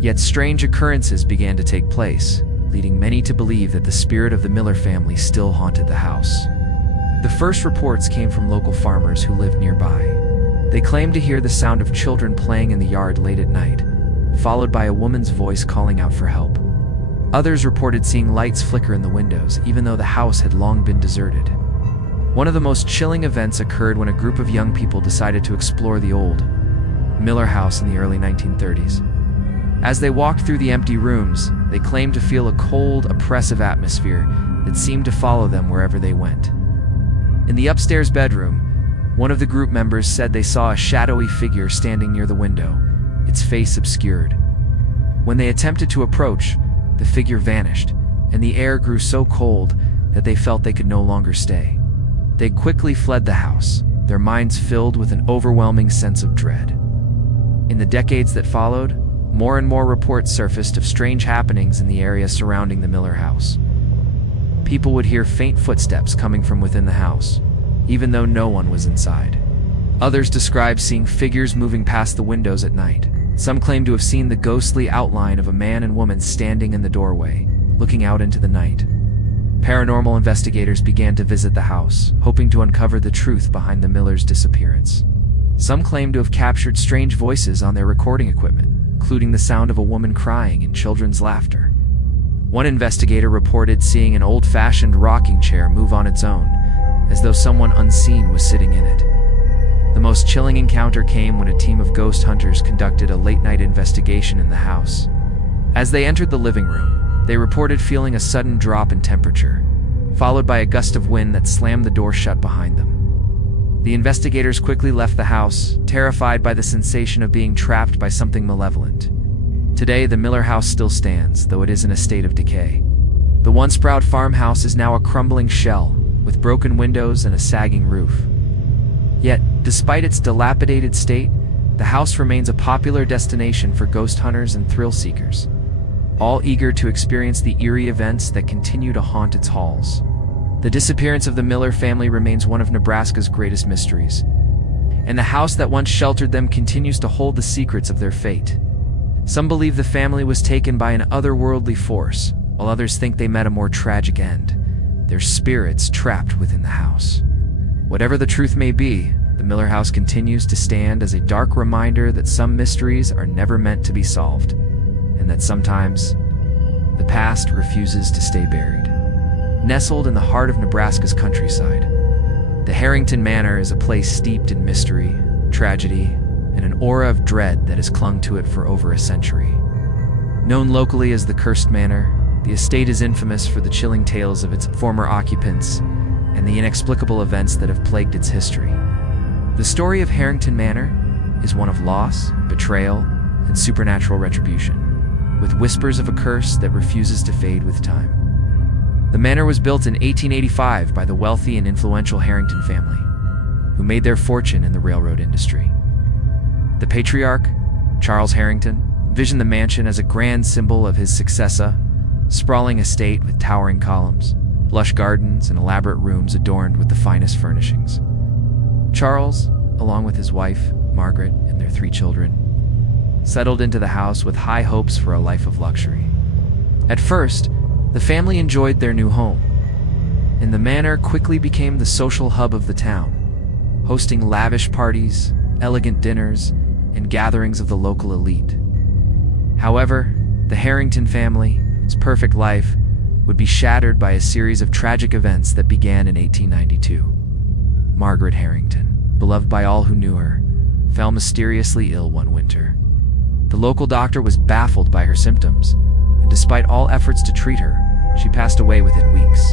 Yet strange occurrences began to take place, leading many to believe that the spirit of the Miller family still haunted the house. The first reports came from local farmers who lived nearby. They claimed to hear the sound of children playing in the yard late at night, followed by a woman's voice calling out for help. Others reported seeing lights flicker in the windows, even though the house had long been deserted. One of the most chilling events occurred when a group of young people decided to explore the old Miller house in the early 1930s. As they walked through the empty rooms, they claimed to feel a cold, oppressive atmosphere that seemed to follow them wherever they went. In the upstairs bedroom, one of the group members said they saw a shadowy figure standing near the window, its face obscured. When they attempted to approach, the figure vanished, and the air grew so cold that they felt they could no longer stay. They quickly fled the house, their minds filled with an overwhelming sense of dread. In the decades that followed, more and more reports surfaced of strange happenings in the area surrounding the Miller house. People would hear faint footsteps coming from within the house, even though no one was inside. Others described seeing figures moving past the windows at night. Some claimed to have seen the ghostly outline of a man and woman standing in the doorway, looking out into the night. Paranormal investigators began to visit the house, hoping to uncover the truth behind the Millers' disappearance. Some claimed to have captured strange voices on their recording equipment, including the sound of a woman crying and children's laughter. One investigator reported seeing an old-fashioned rocking chair move on its own, as though someone unseen was sitting in it. The most chilling encounter came when a team of ghost hunters conducted a late-night investigation in the house. As they entered the living room, they reported feeling a sudden drop in temperature, followed by a gust of wind that slammed the door shut behind them. The investigators quickly left the house, terrified by the sensation of being trapped by something malevolent. Today, the Miller house still stands, though it is in a state of decay. The once proud farmhouse is now a crumbling shell, with broken windows and a sagging roof. Yet, despite its dilapidated state, the house remains a popular destination for ghost hunters and thrill seekers, all eager to experience the eerie events that continue to haunt its halls. The disappearance of the Miller family remains one of Nebraska's greatest mysteries, and the house that once sheltered them continues to hold the secrets of their fate. Some believe the family was taken by an otherworldly force, while others think they met a more tragic end, their spirits trapped within the house. Whatever the truth may be, the Miller house continues to stand as a dark reminder that some mysteries are never meant to be solved, and that sometimes the past refuses to stay buried. Nestled in the heart of Nebraska's countryside, the Harrington Manor is a place steeped in mystery, tragedy, and an aura of dread that has clung to it for over a century. Known locally as the Cursed Manor, the estate is infamous for the chilling tales of its former occupants and the inexplicable events that have plagued its history. The story of Harrington Manor is one of loss, betrayal, and supernatural retribution, with whispers of a curse that refuses to fade with time. The manor was built in 1885 by the wealthy and influential Harrington family, who made their fortune in the railroad industry. The patriarch, Charles Harrington, envisioned the mansion as a grand symbol of his successor, sprawling estate with towering columns, lush gardens, and elaborate rooms adorned with the finest furnishings. Charles, along with his wife, Margaret, and their 3 children, settled into the house with high hopes for a life of luxury. At first, The family enjoyed their new home, and the manor quickly became the social hub of the town, hosting lavish parties, elegant dinners, and gatherings of the local elite. However, the Harrington family's perfect life would be shattered by a series of tragic events that began in 1892. Margaret Harrington, beloved by all who knew her, fell mysteriously ill one winter. The local doctor was baffled by her symptoms, and despite all efforts to treat her, she passed away within weeks.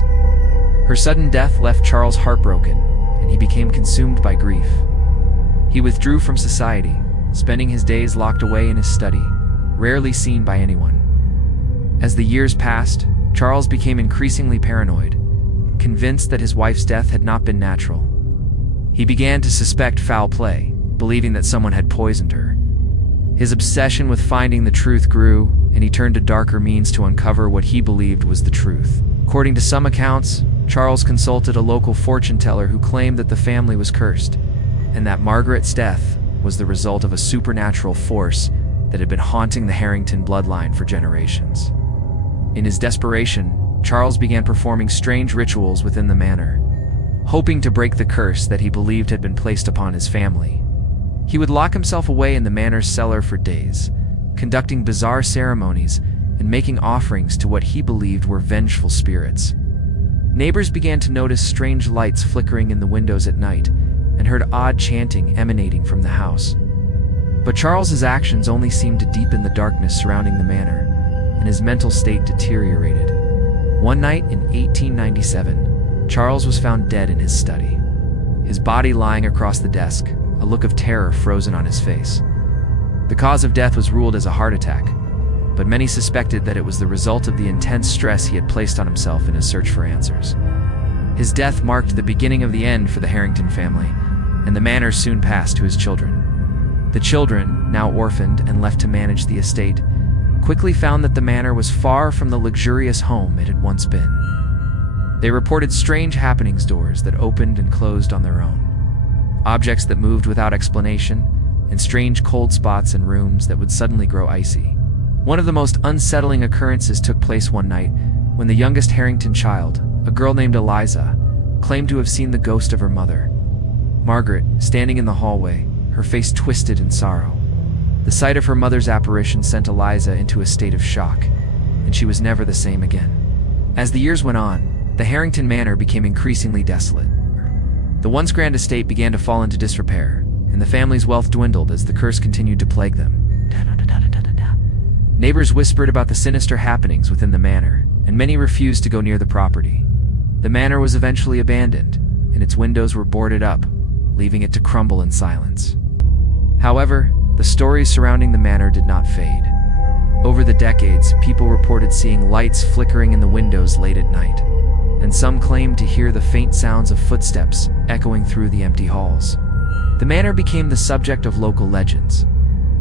Her sudden death left Charles heartbroken, and he became consumed by grief. He withdrew from society, spending his days locked away in his study, rarely seen by anyone. As the years passed, Charles became increasingly paranoid, convinced that his wife's death had not been natural. He began to suspect foul play, believing that someone had poisoned her. His obsession with finding the truth grew, and he turned to darker means to uncover what he believed was the truth. According to some accounts, Charles consulted a local fortune teller who claimed that the family was cursed, and that Margaret's death was the result of a supernatural force that had been haunting the Harrington bloodline for generations. In his desperation, Charles began performing strange rituals within the manor, hoping to break the curse that he believed had been placed upon his family. He would lock himself away in the manor's cellar for days, conducting bizarre ceremonies and making offerings to what he believed were vengeful spirits. Neighbors began to notice strange lights flickering in the windows at night and heard odd chanting emanating from the house. But Charles's actions only seemed to deepen the darkness surrounding the manor, and his mental state deteriorated. One night in 1897, Charles was found dead in his study, his body lying across the desk, a look of terror frozen on his face. The cause of death was ruled as a heart attack, but many suspected that it was the result of the intense stress he had placed on himself in his search for answers. His death marked the beginning of the end for the Harrington family, and the manor soon passed to his children. The children, now orphaned and left to manage the estate, quickly found that the manor was far from the luxurious home it had once been. They reported strange happenings, doors that opened and closed on their own, objects that moved without explanation, and strange cold spots in rooms that would suddenly grow icy. One of the most unsettling occurrences took place one night when the youngest Harrington child, a girl named Eliza, claimed to have seen the ghost of her mother, Margaret, standing in the hallway, her face twisted in sorrow. The sight of her mother's apparition sent Eliza into a state of shock, and she was never the same again. As the years went on, the Harrington manor became increasingly desolate. The once grand estate began to fall into disrepair, and the family's wealth dwindled as the curse continued to plague them. Neighbors whispered about the sinister happenings within the manor, and many refused to go near the property. The manor was eventually abandoned, and its windows were boarded up, leaving it to crumble in silence. However, the stories surrounding the manor did not fade. Over the decades, people reported seeing lights flickering in the windows late at night, and some claimed to hear the faint sounds of footsteps echoing through the empty halls. The manor became the subject of local legends,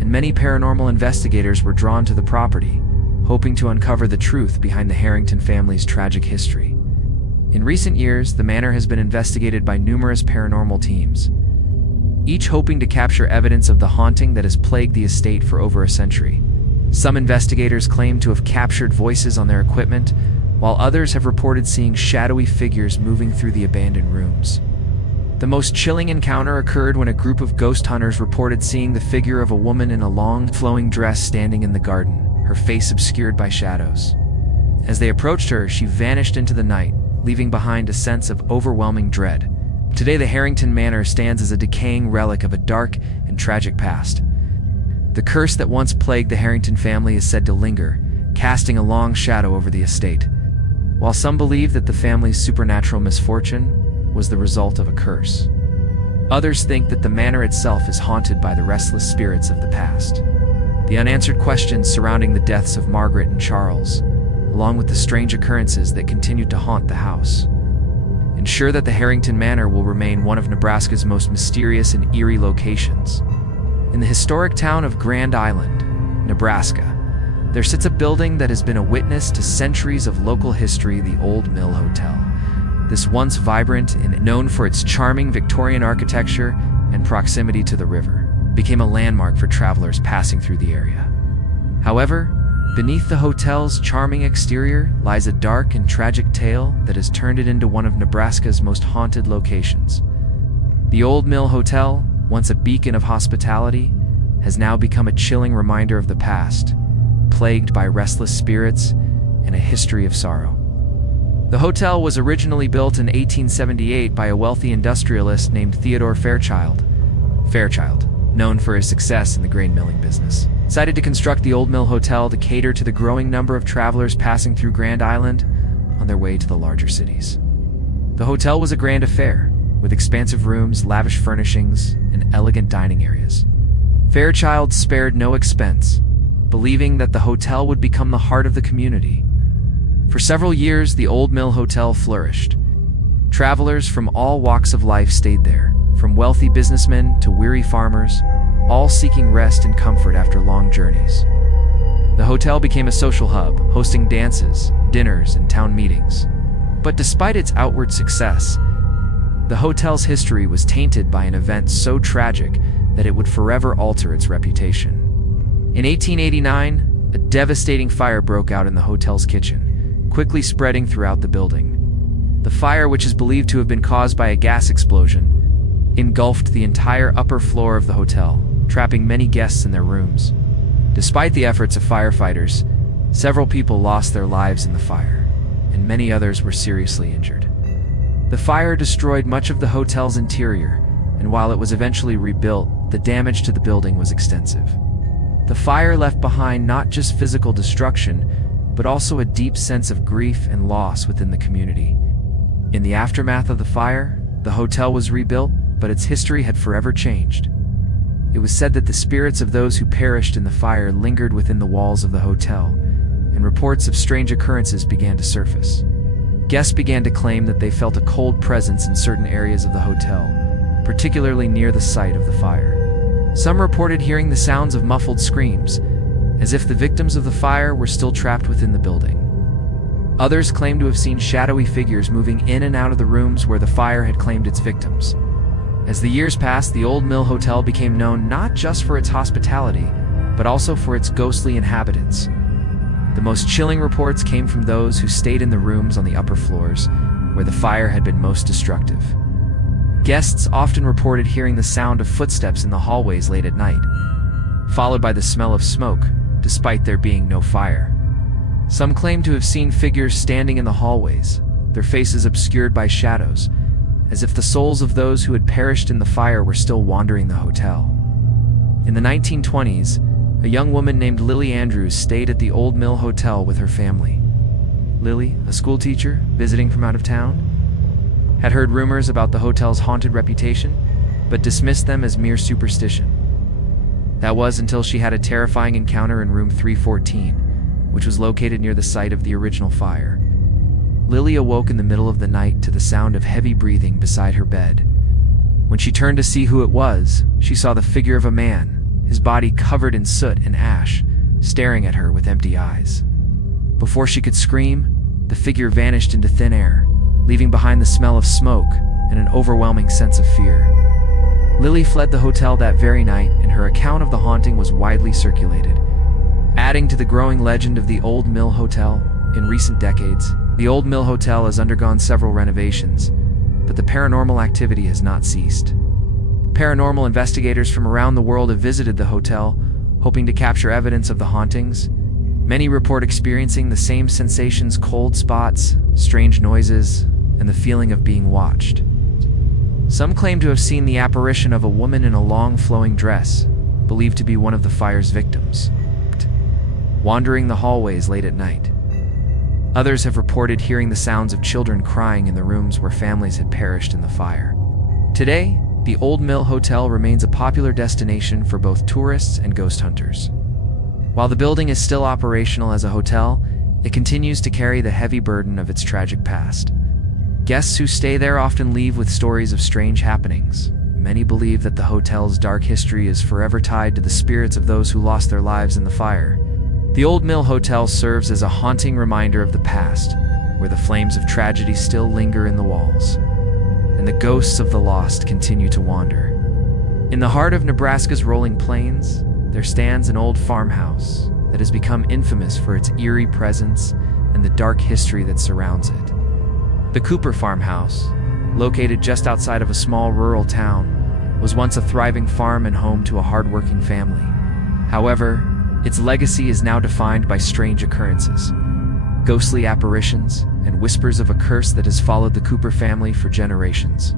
and many paranormal investigators were drawn to the property, hoping to uncover the truth behind the Harrington family's tragic history. In recent years, the manor has been investigated by numerous paranormal teams, each hoping to capture evidence of the haunting that has plagued the estate for over a century. Some investigators claim to have captured voices on their equipment, while others have reported seeing shadowy figures moving through the abandoned rooms. The most chilling encounter occurred when a group of ghost hunters reported seeing the figure of a woman in a long, flowing dress standing in the garden, her face obscured by shadows. As they approached her, she vanished into the night, leaving behind a sense of overwhelming dread. Today, the Harrington Manor stands as a decaying relic of a dark and tragic past. The curse that once plagued the Harrington family is said to linger, casting a long shadow over the estate. While some believe that the family's supernatural misfortune was the result of a curse, others think that the manor itself is haunted by the restless spirits of the past. The unanswered questions surrounding the deaths of Margaret and Charles, along with the strange occurrences that continued to haunt the house, ensure that the Harrington Manor will remain one of Nebraska's most mysterious and eerie locations. In the historic town of Grand Island, Nebraska, there sits a building that has been a witness to centuries of local history, the Old Mill Hotel. This once vibrant and known for its charming Victorian architecture and proximity to the river, became a landmark for travelers passing through the area. However, Beneath the hotel's charming exterior lies a dark and tragic tale that has turned it into one of Nebraska's most haunted locations. The Old Mill Hotel, once a beacon of hospitality, has now become a chilling reminder of the past, plagued by restless spirits and a history of sorrow. The hotel was originally built in 1878 by a wealthy industrialist named Theodore Fairchild, known for his success in the grain milling business, decided to construct the Old Mill Hotel to cater to the growing number of travelers passing through Grand Island on their way to the larger cities. The hotel was a grand affair, with expansive rooms, lavish furnishings, and elegant dining areas. Fairchild spared no expense, believing that the hotel would become the heart of the community. For several years, the Old Mill Hotel flourished. Travelers from all walks of life stayed there, from wealthy businessmen to weary farmers, all seeking rest and comfort after long journeys. The hotel became a social hub, hosting dances, dinners, and town meetings. But despite its outward success, the hotel's history was tainted by an event so tragic that it would forever alter its reputation. In 1889, a devastating fire broke out in the hotel's kitchen, quickly spreading throughout the building. The fire, which is believed to have been caused by a gas explosion, engulfed the entire upper floor of the hotel, trapping many guests in their rooms. Despite the efforts of firefighters, several people lost their lives in the fire, and many others were seriously injured. The fire destroyed much of the hotel's interior, and while it was eventually rebuilt, the damage to the building was extensive. The fire left behind not just physical destruction, but also a deep sense of grief and loss within the community. In the aftermath of the fire, the hotel was rebuilt, but its history had forever changed. It was said that the spirits of those who perished in the fire lingered within the walls of the hotel, and reports of strange occurrences began to surface. Guests began to claim that they felt a cold presence in certain areas of the hotel, particularly near the site of the fire. Some reported hearing the sounds of muffled screams, as if the victims of the fire were still trapped within the building. Others claimed to have seen shadowy figures moving in and out of the rooms where the fire had claimed its victims. As the years passed, the Old Mill Hotel became known not just for its hospitality, but also for its ghostly inhabitants. The most chilling reports came from those who stayed in the rooms on the upper floors, where the fire had been most destructive. Guests often reported hearing the sound of footsteps in the hallways late at night, followed by the smell of smoke, despite there being no fire. Some claimed to have seen figures standing in the hallways, their faces obscured by shadows, as if the souls of those who had perished in the fire were still wandering the hotel. In the 1920s, a young woman named Lily Andrews stayed at the Old Mill Hotel with her family. Lily, a schoolteacher visiting from out of town, had heard rumors about the hotel's haunted reputation, but dismissed them as mere superstition. That was until she had a terrifying encounter in room 314, which was located near the site of the original fire. Lily awoke in the middle of the night to the sound of heavy breathing beside her bed. When she turned to see who it was, she saw the figure of a man, his body covered in soot and ash, staring at her with empty eyes. Before she could scream, the figure vanished into thin air, leaving behind the smell of smoke and an overwhelming sense of fear. Lily fled the hotel that very night, and her account of the haunting was widely circulated. Adding to the growing legend of the Old Mill Hotel, in recent decades, the Old Mill Hotel has undergone several renovations, but the paranormal activity has not ceased. Paranormal investigators from around the world have visited the hotel, hoping to capture evidence of the hauntings. Many report experiencing the same sensations: cold spots, strange noises, and the feeling of being watched. Some claim to have seen the apparition of a woman in a long flowing dress, believed to be one of the fire's victims, wandering the hallways late at night. Others have reported hearing the sounds of children crying in the rooms where families had perished in the fire. Today, the Old Mill Hotel remains a popular destination for both tourists and ghost hunters. While the building is still operational as a hotel, it continues to carry the heavy burden of its tragic past. Guests who stay there often leave with stories of strange happenings. Many believe that the hotel's dark history is forever tied to the spirits of those who lost their lives in the fire. The Old Mill Hotel serves as a haunting reminder of the past, where the flames of tragedy still linger in the walls, and the ghosts of the lost continue to wander. In the heart of Nebraska's rolling plains, there stands an old farmhouse that has become infamous for its eerie presence and the dark history that surrounds it. The Cooper farmhouse, located just outside of a small rural town, was once a thriving farm and home to a hardworking family. However, its legacy is now defined by strange occurrences, ghostly apparitions, and whispers of a curse that has followed the Cooper family for generations.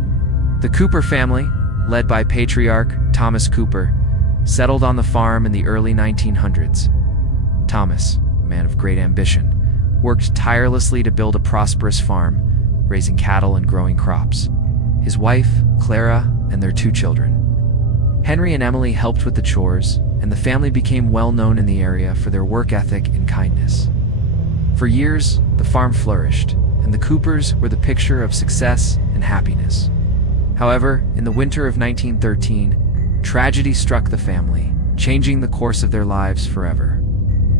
The Cooper family, led by patriarch Thomas Cooper, settled on the farm in the early 1900s. Thomas, a man of great ambition, worked tirelessly to build a prosperous farm, raising cattle and growing crops. His wife, Clara, and their 2 children, Henry and Emily, helped with the chores, and the family became well known in the area for their work ethic and kindness. For years, the farm flourished, and the Coopers were the picture of success and happiness. However, in the winter of 1913, tragedy struck the family, changing the course of their lives forever.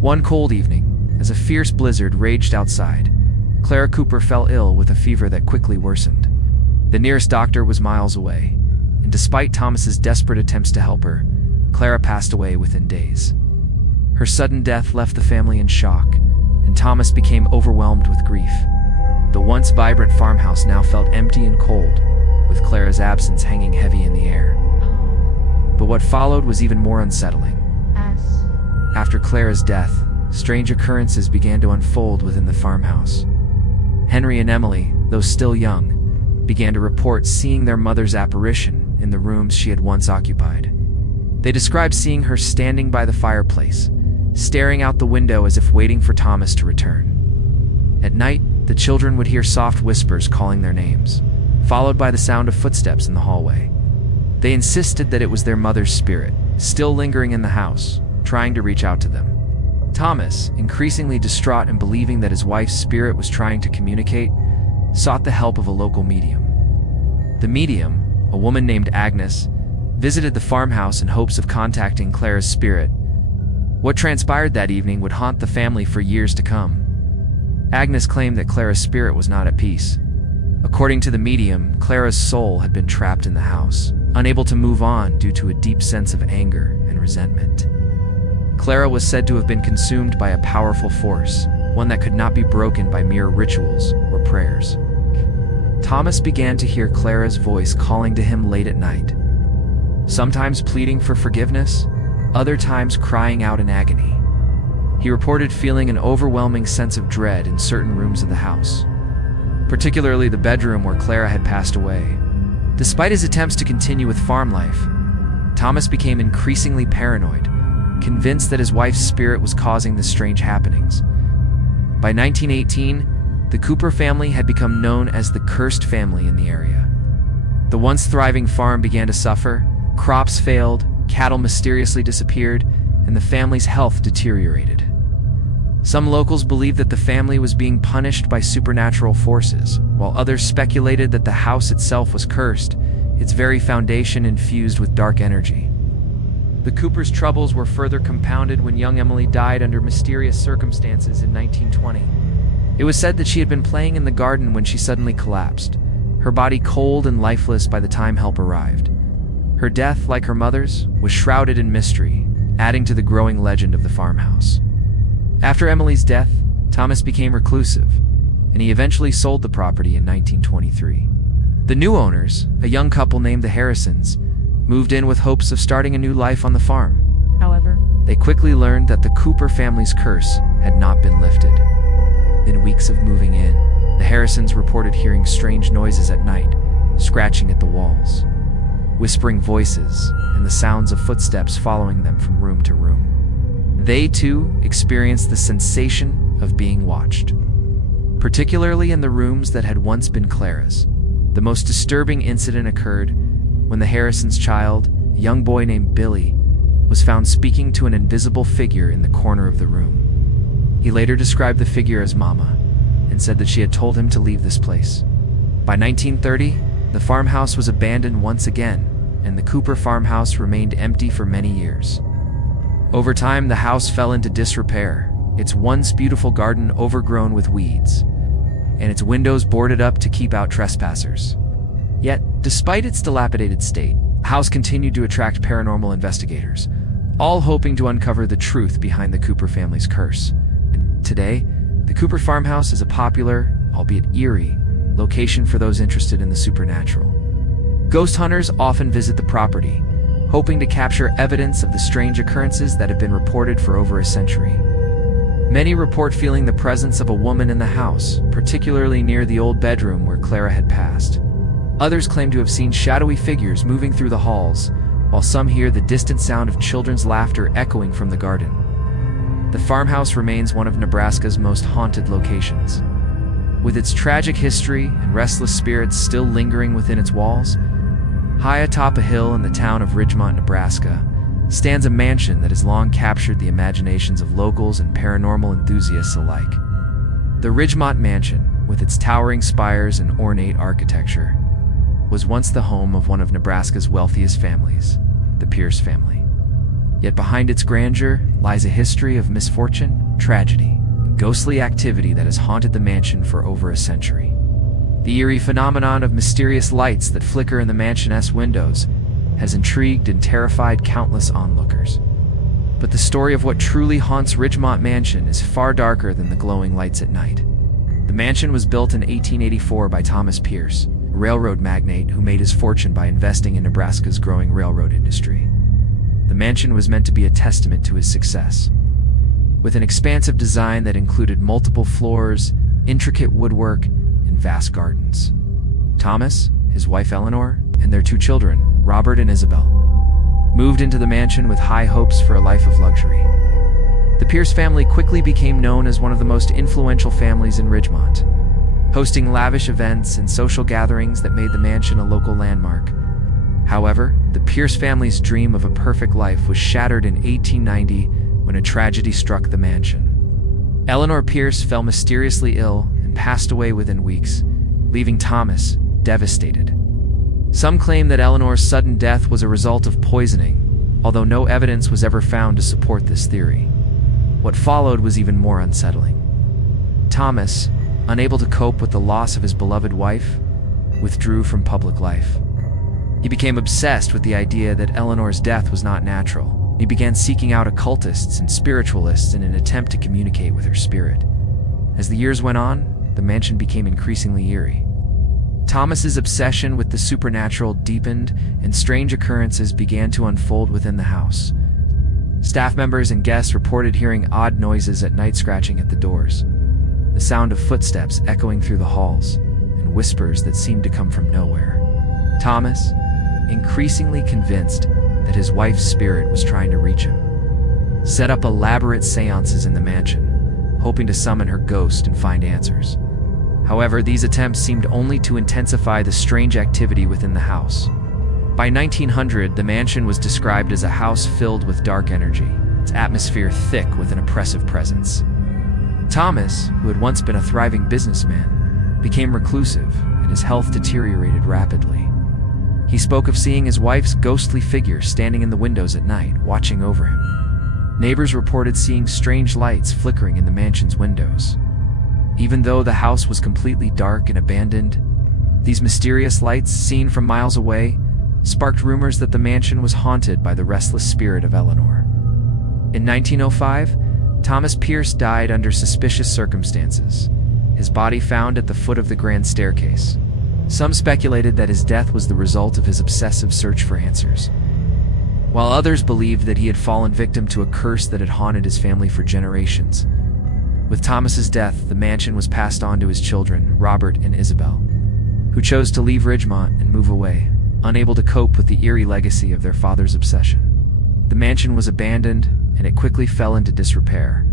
One cold evening, as a fierce blizzard raged outside, Clara Cooper fell ill with a fever that quickly worsened. The nearest doctor was miles away, and despite Thomas's desperate attempts to help her, Clara passed away within days. Her sudden death left the family in shock, and Thomas became overwhelmed with grief. The once vibrant farmhouse now felt empty and cold, with Clara's absence hanging heavy in the air. But what followed was even more unsettling. After Clara's death, strange occurrences began to unfold within the farmhouse. Henry and Emily, though still young, began to report seeing their mother's apparition in the rooms she had once occupied. They described seeing her standing by the fireplace, staring out the window as if waiting for Thomas to return. At night, the children would hear soft whispers calling their names, followed by the sound of footsteps in the hallway. They insisted that it was their mother's spirit, still lingering in the house, trying to reach out to them. Thomas, increasingly distraught and believing that his wife's spirit was trying to communicate, sought the help of a local medium. The medium, a woman named Agnes, visited the farmhouse in hopes of contacting Clara's spirit. What transpired that evening would haunt the family for years to come. Agnes claimed that Clara's spirit was not at peace. According to the medium, Clara's soul had been trapped in the house, unable to move on due to a deep sense of anger and resentment. Clara was said to have been consumed by a powerful force, one that could not be broken by mere rituals or prayers. Thomas began to hear Clara's voice calling to him late at night, sometimes pleading for forgiveness, other times crying out in agony. He reported feeling an overwhelming sense of dread in certain rooms of the house, particularly the bedroom where Clara had passed away. Despite his attempts to continue with farm life, Thomas became increasingly paranoid, convinced that his wife's spirit was causing the strange happenings. By 1918, the Cooper family had become known as the cursed family in the area. The once thriving farm began to suffer, crops failed, cattle mysteriously disappeared, and the family's health deteriorated. Some locals believed that the family was being punished by supernatural forces, while others speculated that the house itself was cursed, its very foundation infused with dark energy. The Coopers' troubles were further compounded when young Emily died under mysterious circumstances in 1920. It was said that she had been playing in the garden when she suddenly collapsed, her body cold and lifeless by the time help arrived. Her death, like her mother's, was shrouded in mystery, adding to the growing legend of the farmhouse. After Emily's death, Thomas became reclusive, and he eventually sold the property in 1923. The new owners, a young couple named the Harrisons, moved in with hopes of starting a new life on the farm. However, They quickly learned that the Cooper family's curse had not been lifted. In weeks of moving in, the Harrisons reported hearing strange noises at night, scratching at the walls, whispering voices, and the sounds of footsteps following them from room to room. They, too, experienced the sensation of being watched, particularly in the rooms that had once been Clara's. The most disturbing incident occurred when the Harrisons' child, a young boy named Billy, was found speaking to an invisible figure in the corner of the room. He later described the figure as Mama, and said that she had told him to leave this place. By 1930, the farmhouse was abandoned once again, and the Cooper farmhouse remained empty for many years. Over time, the house fell into disrepair, its once beautiful garden overgrown with weeds, and its windows boarded up to keep out trespassers. Yet, despite its dilapidated state, the house continued to attract paranormal investigators, all hoping to uncover the truth behind the Cooper family's curse. And today, the Cooper farmhouse is a popular, albeit eerie, location for those interested in the supernatural. Ghost hunters often visit the property, hoping to capture evidence of the strange occurrences that have been reported for over a century. Many report feeling the presence of a woman in the house, particularly near the old bedroom where Clara had passed. Others claim to have seen shadowy figures moving through the halls, while some hear the distant sound of children's laughter echoing from the garden. The farmhouse remains one of Nebraska's most haunted locations. With its tragic history and restless spirits still lingering within its walls, high atop a hill in the town of Ridgemont, Nebraska, stands a mansion that has long captured the imaginations of locals and paranormal enthusiasts alike. The Ridgemont Mansion, with its towering spires and ornate architecture, was once the home of one of Nebraska's wealthiest families, the Pierce family. Yet behind its grandeur lies a history of misfortune, tragedy, and ghostly activity that has haunted the mansion for over a century. The eerie phenomenon of mysterious lights that flicker in the mansion's windows has intrigued and terrified countless onlookers. But the story of what truly haunts Ridgemont Mansion is far darker than the glowing lights at night. The mansion was built in 1884 by Thomas Pierce, a railroad magnate who made his fortune by investing in Nebraska's growing railroad industry. The mansion was meant to be a testament to his success. With an expansive design that included multiple floors, intricate woodwork, and vast gardens. Thomas, his wife Eleanor, and their two children, Robert and Isabel, moved into the mansion with high hopes for a life of luxury. The Pierce family quickly became known as one of the most influential families in Ridgemont, hosting lavish events and social gatherings that made the mansion a local landmark. However, the Pierce family's dream of a perfect life was shattered in 1890 when a tragedy struck the mansion. Eleanor Pierce fell mysteriously ill and passed away within weeks, leaving Thomas devastated. Some claim that Eleanor's sudden death was a result of poisoning, although no evidence was ever found to support this theory. What followed was even more unsettling. Thomas, unable to cope with the loss of his beloved wife, withdrew from public life. He became obsessed with the idea that Eleanor's death was not natural. He began seeking out occultists and spiritualists in an attempt to communicate with her spirit. As the years went on, the mansion became increasingly eerie. Thomas's obsession with the supernatural deepened, and strange occurrences began to unfold within the house. Staff members and guests reported hearing odd noises at night, scratching at the doors, the sound of footsteps echoing through the halls, and whispers that seemed to come from nowhere. Thomas, increasingly convinced that his wife's spirit was trying to reach him, set up elaborate seances in the mansion, hoping to summon her ghost and find answers. However, these attempts seemed only to intensify the strange activity within the house. By 1900, the mansion was described as a house filled with dark energy, its atmosphere thick with an oppressive presence. Thomas, who had once been a thriving businessman, became reclusive, and his health deteriorated rapidly. He spoke of seeing his wife's ghostly figure standing in the windows at night, watching over him. Neighbors reported seeing strange lights flickering in the mansion's windows. Even though the house was completely dark and abandoned, these mysterious lights, seen from miles away, sparked rumors that the mansion was haunted by the restless spirit of Eleanor. In 1905, Thomas Pierce died under suspicious circumstances, his body found at the foot of the grand staircase. Some speculated that his death was the result of his obsessive search for answers, while others believed that he had fallen victim to a curse that had haunted his family for generations. With Thomas's death, the mansion was passed on to his children, Robert and Isabel, who chose to leave Ridgemont and move away, unable to cope with the eerie legacy of their father's obsession. The mansion was abandoned, and it quickly fell into disrepair.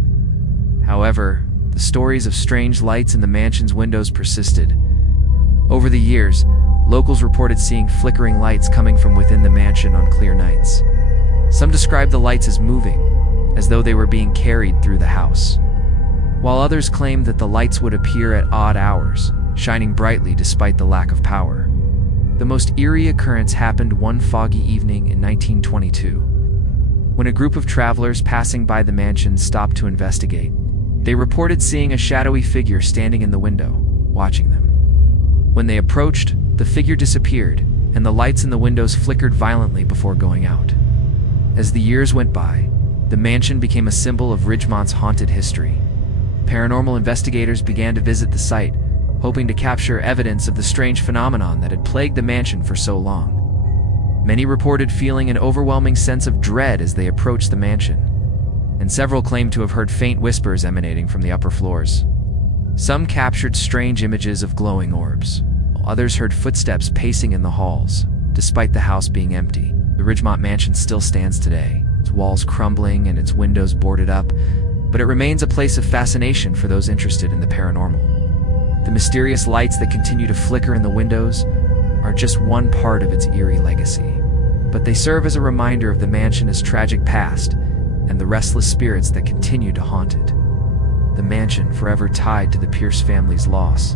However, the stories of strange lights in the mansion's windows persisted. Over the years, locals reported seeing flickering lights coming from within the mansion on clear nights. Some described the lights as moving, as though they were being carried through the house, while others claimed that the lights would appear at odd hours, shining brightly despite the lack of power. The most eerie occurrence happened one foggy evening in 1922, when a group of travelers passing by the mansion stopped to investigate. They reported seeing a shadowy figure standing in the window, watching them. When they approached, the figure disappeared, and the lights in the windows flickered violently before going out. As the years went by, the mansion became a symbol of Ridgemont's haunted history. Paranormal investigators began to visit the site, hoping to capture evidence of the strange phenomenon that had plagued the mansion for so long. Many reported feeling an overwhelming sense of dread as they approached the mansion, and several claimed to have heard faint whispers emanating from the upper floors. Some captured strange images of glowing orbs, while others heard footsteps pacing in the halls. Despite the house being empty, the Ridgemont mansion still stands today, its walls crumbling and its windows boarded up, but it remains a place of fascination for those interested in the paranormal. The mysterious lights that continue to flicker in the windows are just one part of its eerie legacy, but they serve as a reminder of the mansion's tragic past and the restless spirits that continue to haunt it. The mansion, forever tied to the Pierce family's loss,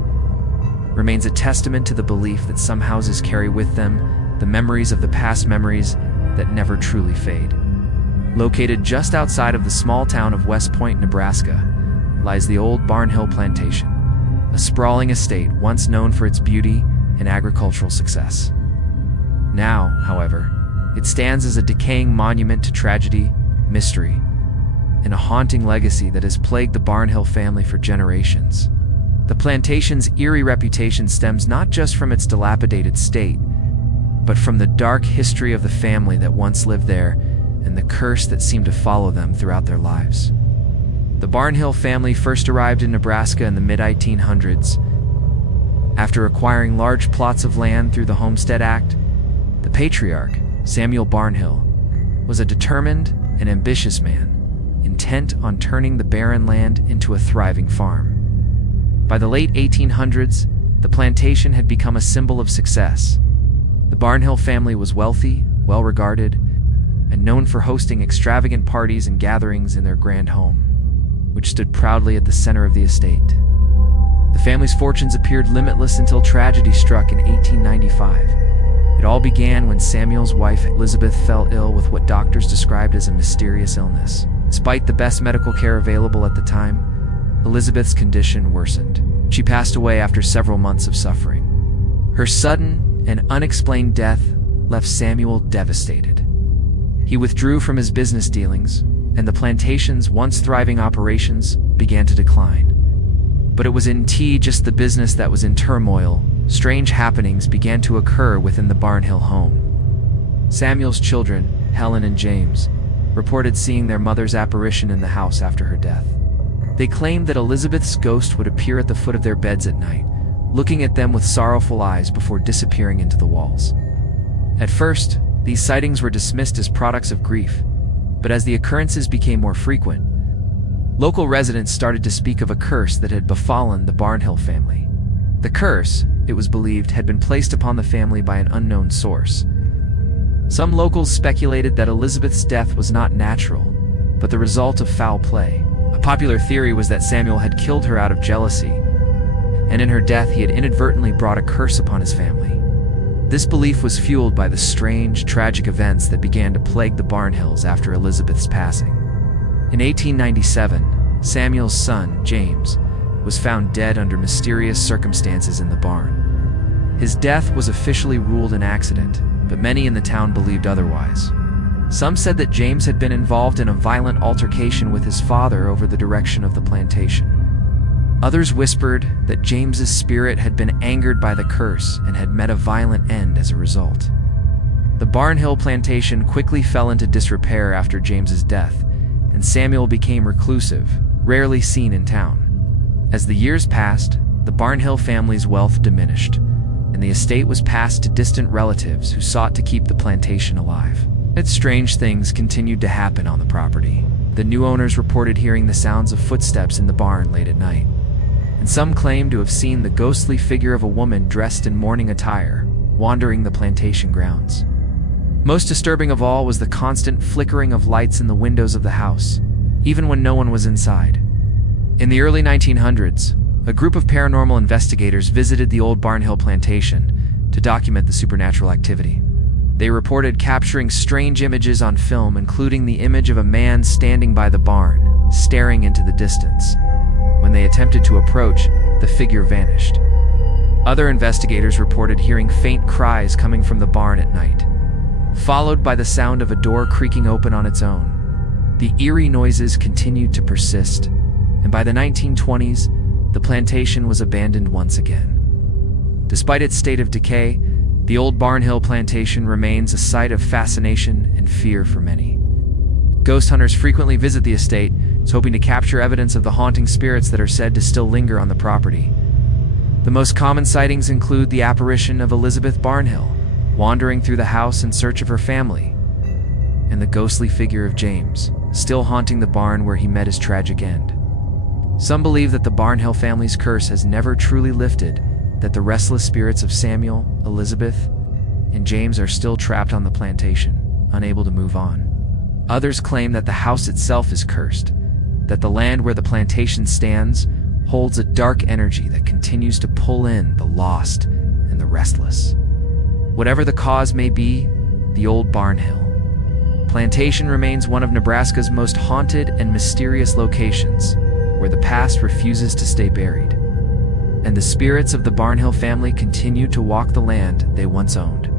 remains a testament to the belief that some houses carry with them the memories of the past, memories that never truly fade. Located just outside of the small town of West Point, Nebraska, lies the old Barnhill Plantation, a sprawling estate once known for its beauty and agricultural success. Now, however, it stands as a decaying monument to tragedy, mystery, and a haunting legacy that has plagued the Barnhill family for generations. The plantation's eerie reputation stems not just from its dilapidated state, but from the dark history of the family that once lived there and the curse that seemed to follow them throughout their lives. The Barnhill family first arrived in Nebraska in the mid-1800s. After acquiring large plots of land through the Homestead Act, the patriarch, Samuel Barnhill, was a determined and ambitious man, intent on turning the barren land into a thriving farm. By the late 1800s, the plantation had become a symbol of success. The Barnhill family was wealthy, well-regarded, and known for hosting extravagant parties and gatherings in their grand home, which stood proudly at the center of the estate. The family's fortunes appeared limitless until tragedy struck in 1895. It all began when Samuel's wife, Elizabeth, fell ill with what doctors described as a mysterious illness. Despite the best medical care available at the time, Elizabeth's condition worsened. She passed away after several months of suffering. Her sudden and unexplained death left Samuel devastated. He withdrew from his business dealings, and the plantation's once thriving operations began to decline. But it was indeed just the business that was in turmoil. Strange happenings began to occur within the Barnhill home. Samuel's children, Helen and James, reported seeing their mother's apparition in the house after her death. They claimed that Elizabeth's ghost would appear at the foot of their beds at night, looking at them with sorrowful eyes before disappearing into the walls. At first, these sightings were dismissed as products of grief, but as the occurrences became more frequent, local residents started to speak of a curse that had befallen the Barnhill family. The curse, it was believed, had been placed upon the family by an unknown source. Some locals speculated that Elizabeth's death was not natural, but the result of foul play. A popular theory was that Samuel had killed her out of jealousy, and in her death he had inadvertently brought a curse upon his family. This belief was fueled by the strange, tragic events that began to plague the Barnhills after Elizabeth's passing. In 1897, Samuel's son, James, was found dead under mysterious circumstances in the barn. His death was officially ruled an accident, but many in the town believed otherwise. Some said that James had been involved in a violent altercation with his father over the direction of the plantation. Others whispered that James's spirit had been angered by the curse and had met a violent end as a result. The Barnhill plantation quickly fell into disrepair after James's death, and Samuel became reclusive, rarely seen in town. As the years passed, the Barnhill family's wealth diminished, and the estate was passed to distant relatives who sought to keep the plantation alive. Yet strange things continued to happen on the property. The new owners reported hearing the sounds of footsteps in the barn late at night, and some claimed to have seen the ghostly figure of a woman dressed in mourning attire, wandering the plantation grounds. Most disturbing of all was the constant flickering of lights in the windows of the house, even when no one was inside. In the early 1900s, a group of paranormal investigators visited the old Barnhill plantation to document the supernatural activity. They reported capturing strange images on film, including the image of a man standing by the barn, staring into the distance. When they attempted to approach, the figure vanished. Other investigators reported hearing faint cries coming from the barn at night. followed by the sound of a door creaking open on its own. The eerie noises continued to persist, and by the 1920s, the plantation was abandoned once again. Despite its state of decay, the old Barnhill plantation remains a site of fascination and fear for many. Ghost hunters frequently visit the estate, hoping to capture evidence of the haunting spirits that are said to still linger on the property. The most common sightings include the apparition of Elizabeth Barnhill, wandering through the house in search of her family, and the ghostly figure of James, still haunting the barn where he met his tragic end. Some believe that the Barnhill family's curse has never truly lifted, that the restless spirits of Samuel, Elizabeth, and James are still trapped on the plantation, unable to move on. Others claim that the house itself is cursed, that the land where the plantation stands holds a dark energy that continues to pull in the lost and the restless. Whatever the cause may be, the old Barnhill plantation remains one of Nebraska's most haunted and mysterious locations, where the past refuses to stay buried, and the spirits of the Barnhill family continue to walk the land they once owned.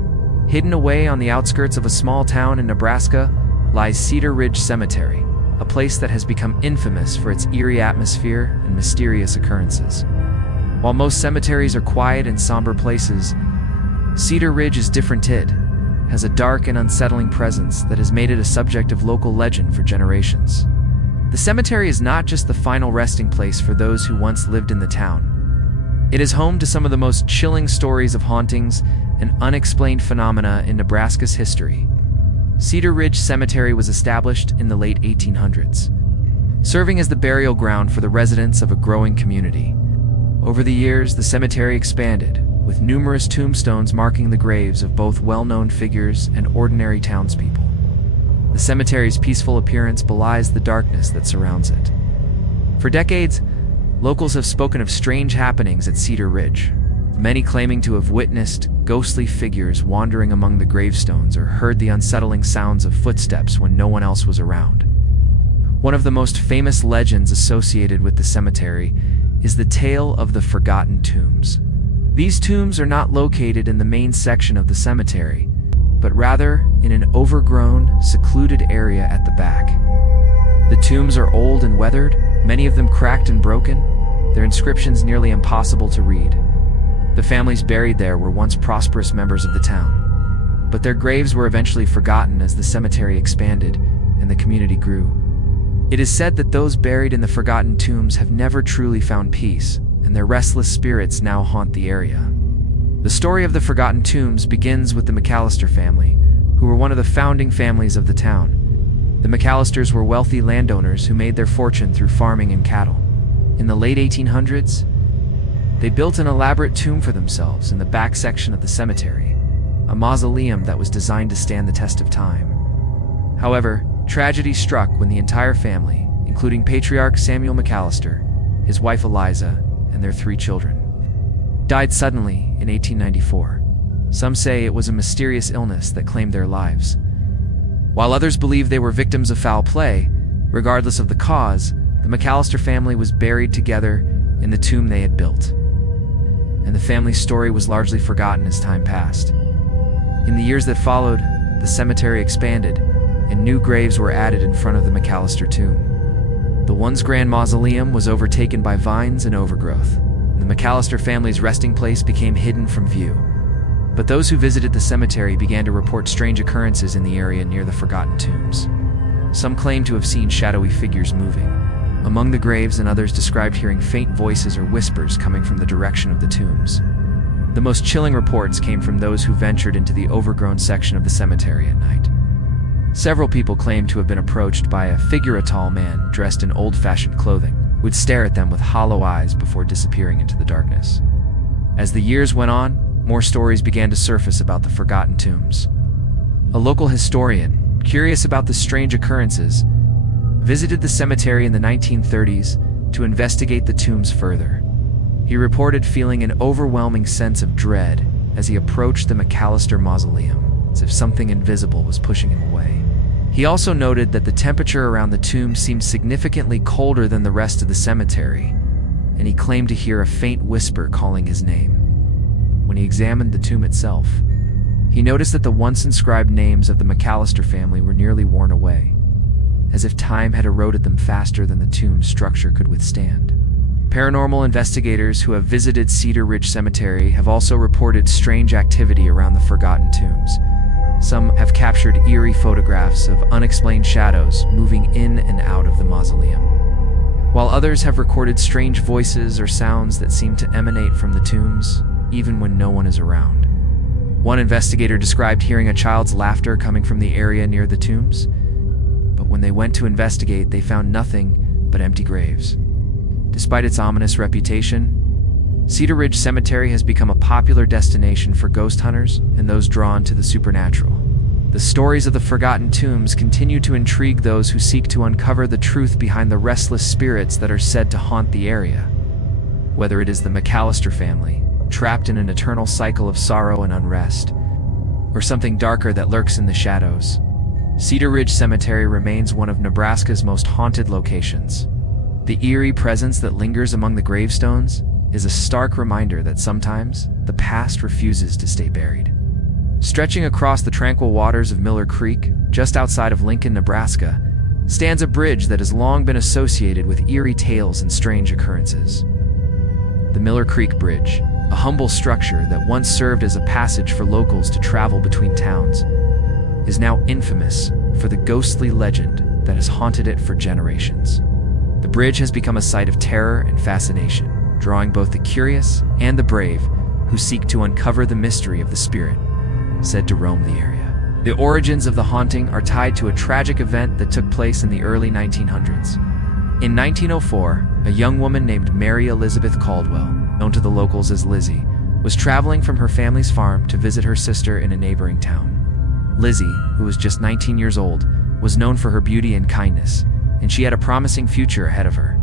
Hidden away on the outskirts of a small town in Nebraska lies Cedar Ridge Cemetery, a place that has become infamous for its eerie atmosphere and mysterious occurrences. While most cemeteries are quiet and somber places, Cedar Ridge is different. It has a dark and unsettling presence that has made it a subject of local legend for generations. The cemetery is not just the final resting place for those who once lived in the town. It is home to some of the most chilling stories of hauntings and unexplained phenomena in Nebraska's history. Cedar Ridge Cemetery was established in the late 1800s, serving as the burial ground for the residents of a growing community. Over the years, the cemetery expanded, with numerous tombstones marking the graves of both well-known figures and ordinary townspeople. The cemetery's peaceful appearance belies the darkness that surrounds it. For decades, locals have spoken of strange happenings at Cedar Ridge, many claiming to have witnessed ghostly figures wandering among the gravestones or heard the unsettling sounds of footsteps when no one else was around. One of the most famous legends associated with the cemetery is the tale of the forgotten tombs. These tombs are not located in the main section of the cemetery, but rather in an overgrown, secluded area at the back. The tombs are old and weathered, many of them cracked and broken, their inscriptions nearly impossible to read. The families buried there were once prosperous members of the town, but their graves were eventually forgotten as the cemetery expanded and the community grew. It is said that those buried in the forgotten tombs have never truly found peace, and their restless spirits now haunt the area. The story of the forgotten tombs begins with the McAllister family, who were one of the founding families of the town. The McAllisters were wealthy landowners who made their fortune through farming and cattle. In the late 1800s, they built an elaborate tomb for themselves in the back section of the cemetery, a mausoleum that was designed to stand the test of time. However, tragedy struck when the entire family, including patriarch Samuel McAllister, his wife Eliza, and their 3 children, died suddenly in 1894. Some say it was a mysterious illness that claimed their lives, while others believe they were victims of foul play. Regardless of the cause, the McAllister family was buried together in the tomb they had built, and the family's story was largely forgotten as time passed. In the years that followed, the cemetery expanded, and new graves were added in front of the McAllister tomb. The once grand mausoleum was overtaken by vines and overgrowth. The McAllister family's resting place became hidden from view. But those who visited the cemetery began to report strange occurrences in the area near the forgotten tombs. Some claimed to have seen shadowy figures moving among the graves, and others described hearing faint voices or whispers coming from the direction of the tombs. The most chilling reports came from those who ventured into the overgrown section of the cemetery at night. Several people claimed to have been approached by a tall man dressed in old-fashioned clothing, who would stare at them with hollow eyes before disappearing into the darkness. As the years went on, more stories began to surface about the forgotten tombs. A local historian, curious about the strange occurrences, visited the cemetery in the 1930s to investigate the tombs further. He reported feeling an overwhelming sense of dread as he approached the McAllister mausoleum, as if something invisible was pushing him away. He also noted that the temperature around the tomb seemed significantly colder than the rest of the cemetery, and he claimed to hear a faint whisper calling his name. When he examined the tomb itself, He noticed that the once inscribed names of the McAllister family were nearly worn away, as if time had eroded them faster than the tomb's structure could withstand. Paranormal investigators who have visited Cedar Ridge Cemetery have also reported strange activity around the forgotten tombs. Some have captured eerie photographs of unexplained shadows moving in and out of the mausoleum, while others have recorded strange voices or sounds that seem to emanate from the tombs, even when no one is around. One investigator described hearing a child's laughter coming from the area near the tombs, but when they went to investigate, they found nothing but empty graves. Despite its ominous reputation, Cedar Ridge Cemetery has become a popular destination for ghost hunters and those drawn to the supernatural. The stories of the forgotten tombs continue to intrigue those who seek to uncover the truth behind the restless spirits that are said to haunt the area. Whether it is the McAllister family, trapped in an eternal cycle of sorrow and unrest, or something darker that lurks in the shadows, Cedar Ridge Cemetery remains one of Nebraska's most haunted locations. The eerie presence that lingers among the gravestones is a stark reminder that sometimes the past refuses to stay buried. Stretching across the tranquil waters of Miller Creek, just outside of Lincoln, Nebraska, stands a bridge that has long been associated with eerie tales and strange occurrences. The Miller Creek Bridge, a humble structure that once served as a passage for locals to travel between towns, is now infamous for the ghostly legend that has haunted it for generations. The bridge has become a site of terror and fascination, drawing both the curious and the brave who seek to uncover the mystery of the spirit said to roam the area. The origins of the haunting are tied to a tragic event that took place in the early 1900s. In 1904, a young woman named Mary Elizabeth Caldwell, known to the locals as Lizzie, was traveling from her family's farm to visit her sister in a neighboring town. Lizzie, who was just 19 years old, was known for her beauty and kindness, and she had a promising future ahead of her.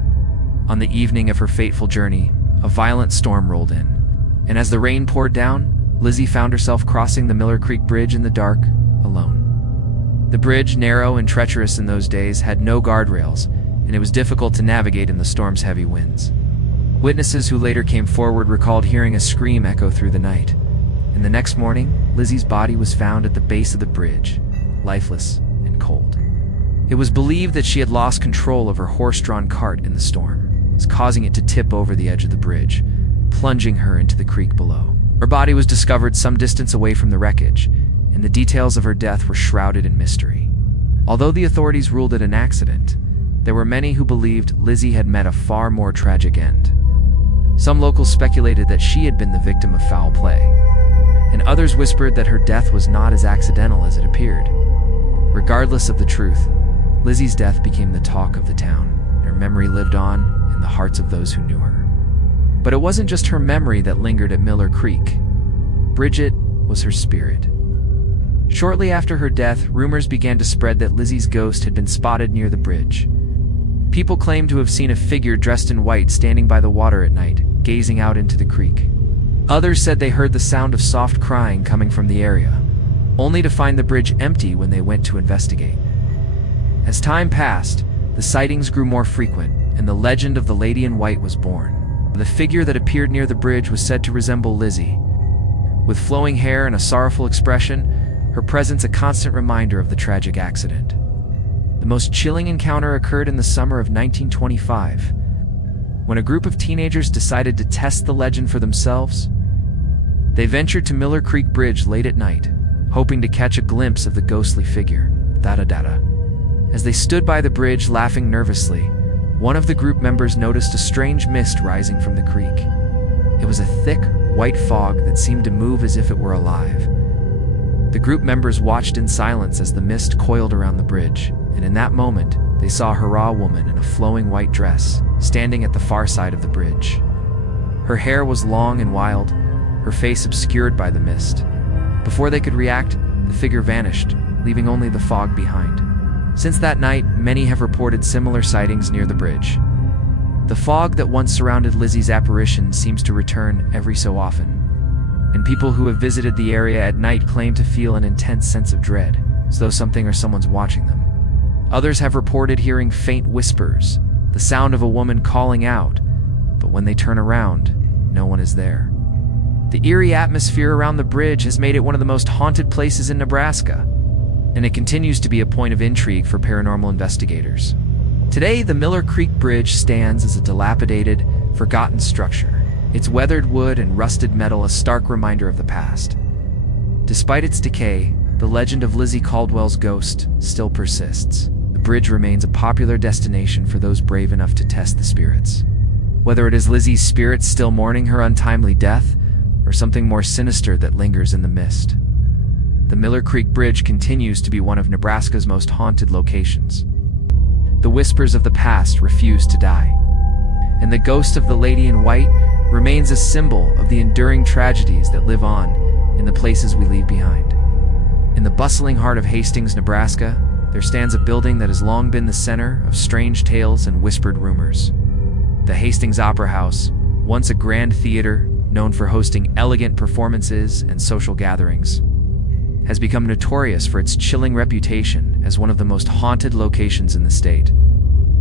On the evening of her fateful journey, a violent storm rolled in, and as the rain poured down, Lizzie found herself crossing the Miller Creek Bridge in the dark, alone. The bridge, narrow and treacherous in those days, had no guardrails, and it was difficult to navigate in the storm's heavy winds. Witnesses who later came forward recalled hearing a scream echo through the night, and the next morning, Lizzie's body was found at the base of the bridge, lifeless and cold. It was believed that she had lost control of her horse-drawn cart in the storm, causing it to tip over the edge of the bridge, plunging her into the creek below. Her body was discovered some distance away from the wreckage, and the details of her death were shrouded in mystery. Although the authorities ruled it an accident, there were many who believed Lizzie had met a far more tragic end. Some locals speculated that she had been the victim of foul play, and others whispered that her death was not as accidental as it appeared. Regardless of the truth, Lizzie's death became the talk of the town, and her memory lived on in the hearts of those who knew her. But it wasn't just her memory that lingered at Miller Creek. Bridget was her spirit. Shortly after her death, rumors began to spread that Lizzie's ghost had been spotted near the bridge. People claimed to have seen a figure dressed in white standing by the water at night, gazing out into the creek. Others said they heard the sound of soft crying coming from the area, only to find the bridge empty when they went to investigate. As time passed, the sightings grew more frequent, and the legend of the Lady in White was born. The figure that appeared near the bridge was said to resemble Lizzie. With flowing hair and a sorrowful expression, her presence a constant reminder of the tragic accident. The most chilling encounter occurred in the summer of 1925, when a group of teenagers decided to test the legend for themselves. They ventured to Miller Creek Bridge late at night, hoping to catch a glimpse of the ghostly figure. As they stood by the bridge laughing nervously, one of the group members noticed a strange mist rising from the creek. It was a thick, white fog that seemed to move as if it were alive. The group members watched in silence as the mist coiled around the bridge, and in that moment, they saw a Hurrah woman in a flowing white dress, standing at the far side of the bridge. Her hair was long and wild, her face obscured by the mist. Before they could react, the figure vanished, leaving only the fog behind. Since that night, many have reported similar sightings near the bridge. The fog that once surrounded Lizzie's apparition seems to return every so often, and people who have visited the area at night claim to feel an intense sense of dread, as though something or someone's watching them. Others have reported hearing faint whispers, the sound of a woman calling out, but when they turn around, no one is there. The eerie atmosphere around the bridge has made it one of the most haunted places in Nebraska, and it continues to be a point of intrigue for paranormal investigators. Today, the Miller Creek Bridge stands as a dilapidated, forgotten structure, its weathered wood and rusted metal a stark reminder of the past. Despite its decay, the legend of Lizzie Caldwell's ghost still persists. The bridge remains a popular destination for those brave enough to test the spirits. Whether it is Lizzie's spirit still mourning her untimely death, or something more sinister that lingers in the mist. The Miller Creek Bridge continues to be one of Nebraska's most haunted locations. The whispers of the past refuse to die, and the ghost of the Lady in White remains a symbol of the enduring tragedies that live on in the places we leave behind. In the bustling heart of Hastings, Nebraska, there stands a building that has long been the center of strange tales and whispered rumors. The Hastings Opera House, once a grand theater known for hosting elegant performances and social gatherings, has become notorious for its chilling reputation as one of the most haunted locations in the state.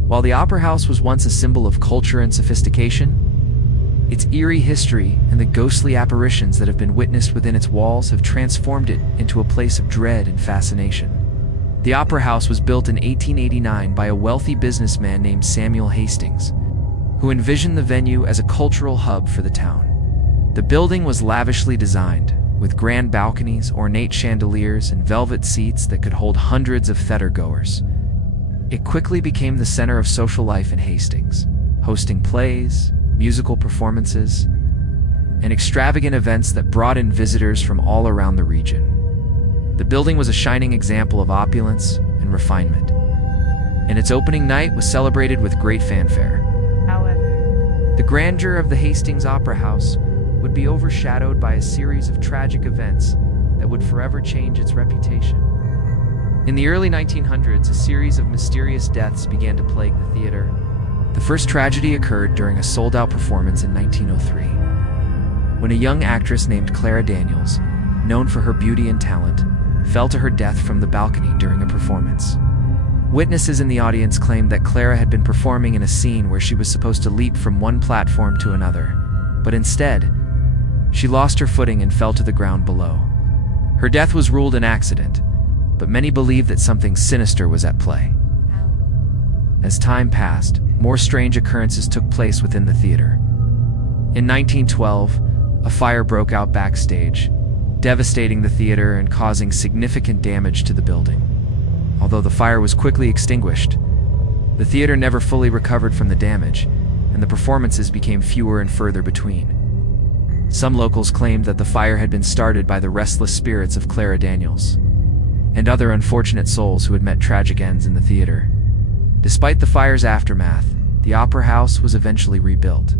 While the Opera House was once a symbol of culture and sophistication, its eerie history and the ghostly apparitions that have been witnessed within its walls have transformed it into a place of dread and fascination. The Opera House was built in 1889 by a wealthy businessman named Samuel Hastings, who envisioned the venue as a cultural hub for the town. The building was lavishly designed, with grand balconies, ornate chandeliers, and velvet seats that could hold hundreds of theater-goers. It quickly became the center of social life in Hastings, hosting plays, musical performances, and extravagant events that brought in visitors from all around the region. The building was a shining example of opulence and refinement, and its opening night was celebrated with great fanfare. However, the grandeur of the Hastings Opera House would be overshadowed by a series of tragic events that would forever change its reputation. In the early 1900s, a series of mysterious deaths began to plague the theater. The first tragedy occurred during a sold-out performance in 1903, when a young actress named Clara Daniels, known for her beauty and talent, fell to her death from the balcony during a performance. Witnesses in the audience claimed that Clara had been performing in a scene where she was supposed to leap from one platform to another, but instead, she lost her footing and fell to the ground below. Her death was ruled an accident, but many believed that something sinister was at play. As time passed, more strange occurrences took place within the theater. In 1912, a fire broke out backstage, devastating the theater and causing significant damage to the building. Although the fire was quickly extinguished, the theater never fully recovered from the damage, and the performances became fewer and further between. Some locals claimed that the fire had been started by the restless spirits of Clara Daniels and other unfortunate souls who had met tragic ends in the theater. Despite the fire's aftermath, the Opera House was eventually rebuilt,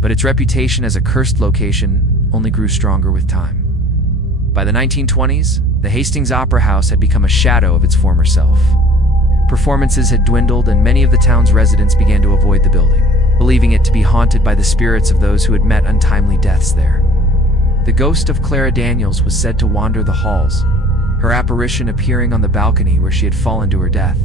but its reputation as a cursed location only grew stronger with time. By the 1920s, the Hastings Opera House had become a shadow of its former self. Performances had dwindled and many of the town's residents began to avoid the building, believing it to be haunted by the spirits of those who had met untimely deaths there. The ghost of Clara Daniels was said to wander the halls, her apparition appearing on the balcony where she had fallen to her death.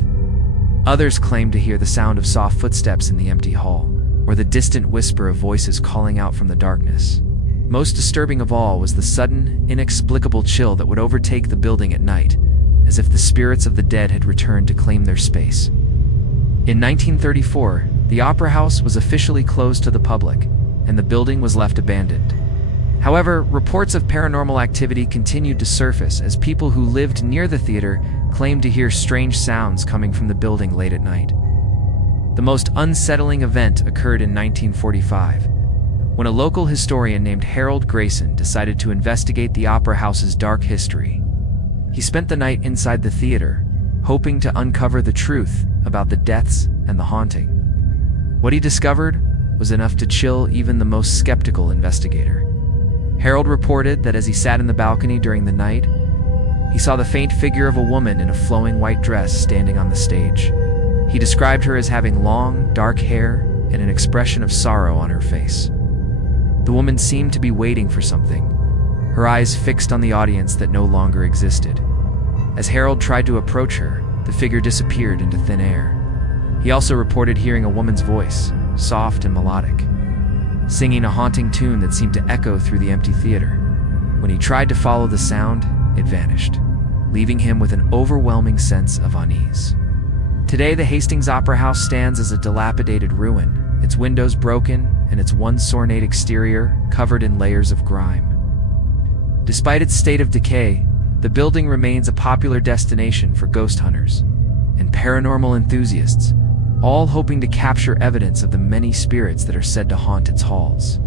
Others claimed to hear the sound of soft footsteps in the empty hall, or the distant whisper of voices calling out from the darkness. Most disturbing of all was the sudden, inexplicable chill that would overtake the building at night, as if the spirits of the dead had returned to claim their space. In 1934, the Opera House was officially closed to the public, and the building was left abandoned. However, reports of paranormal activity continued to surface as people who lived near the theater claimed to hear strange sounds coming from the building late at night. The most unsettling event occurred in 1945, when a local historian named Harold Grayson decided to investigate the Opera House's dark history. He spent the night inside the theater, hoping to uncover the truth about the deaths and the haunting. What he discovered was enough to chill even the most skeptical investigator. Harold reported that as he sat in the balcony during the night, he saw the faint figure of a woman in a flowing white dress standing on the stage. He described her as having long, dark hair and an expression of sorrow on her face. The woman seemed to be waiting for something, her eyes fixed on the audience that no longer existed. As Harold tried to approach her, the figure disappeared into thin air. He also reported hearing a woman's voice, soft and melodic. singing a haunting tune that seemed to echo through the empty theater. When he tried to follow the sound, it vanished, leaving him with an overwhelming sense of unease. Today, the Hastings Opera House stands as a dilapidated ruin, its windows broken and its once ornate exterior covered in layers of grime. Despite its state of decay, the building remains a popular destination for ghost hunters and paranormal enthusiasts, all hoping to capture evidence of the many spirits that are said to haunt its halls.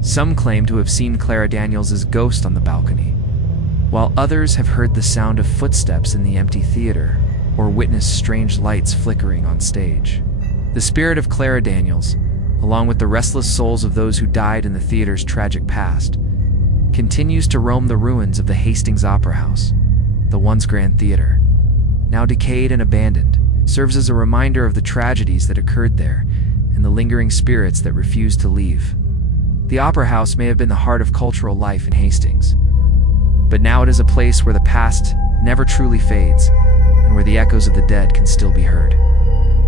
Some claim to have seen Clara Daniels' ghost on the balcony, while others have heard the sound of footsteps in the empty theater or witnessed strange lights flickering on stage. The spirit of Clara Daniels, along with the restless souls of those who died in the theater's tragic past, continues to roam the ruins of the Hastings Opera House. The once grand theater, now decayed and abandoned, serves as a reminder of the tragedies that occurred there and the lingering spirits that refuse to leave. The Opera House may have been the heart of cultural life in Hastings, but now it is a place where the past never truly fades and where the echoes of the dead can still be heard.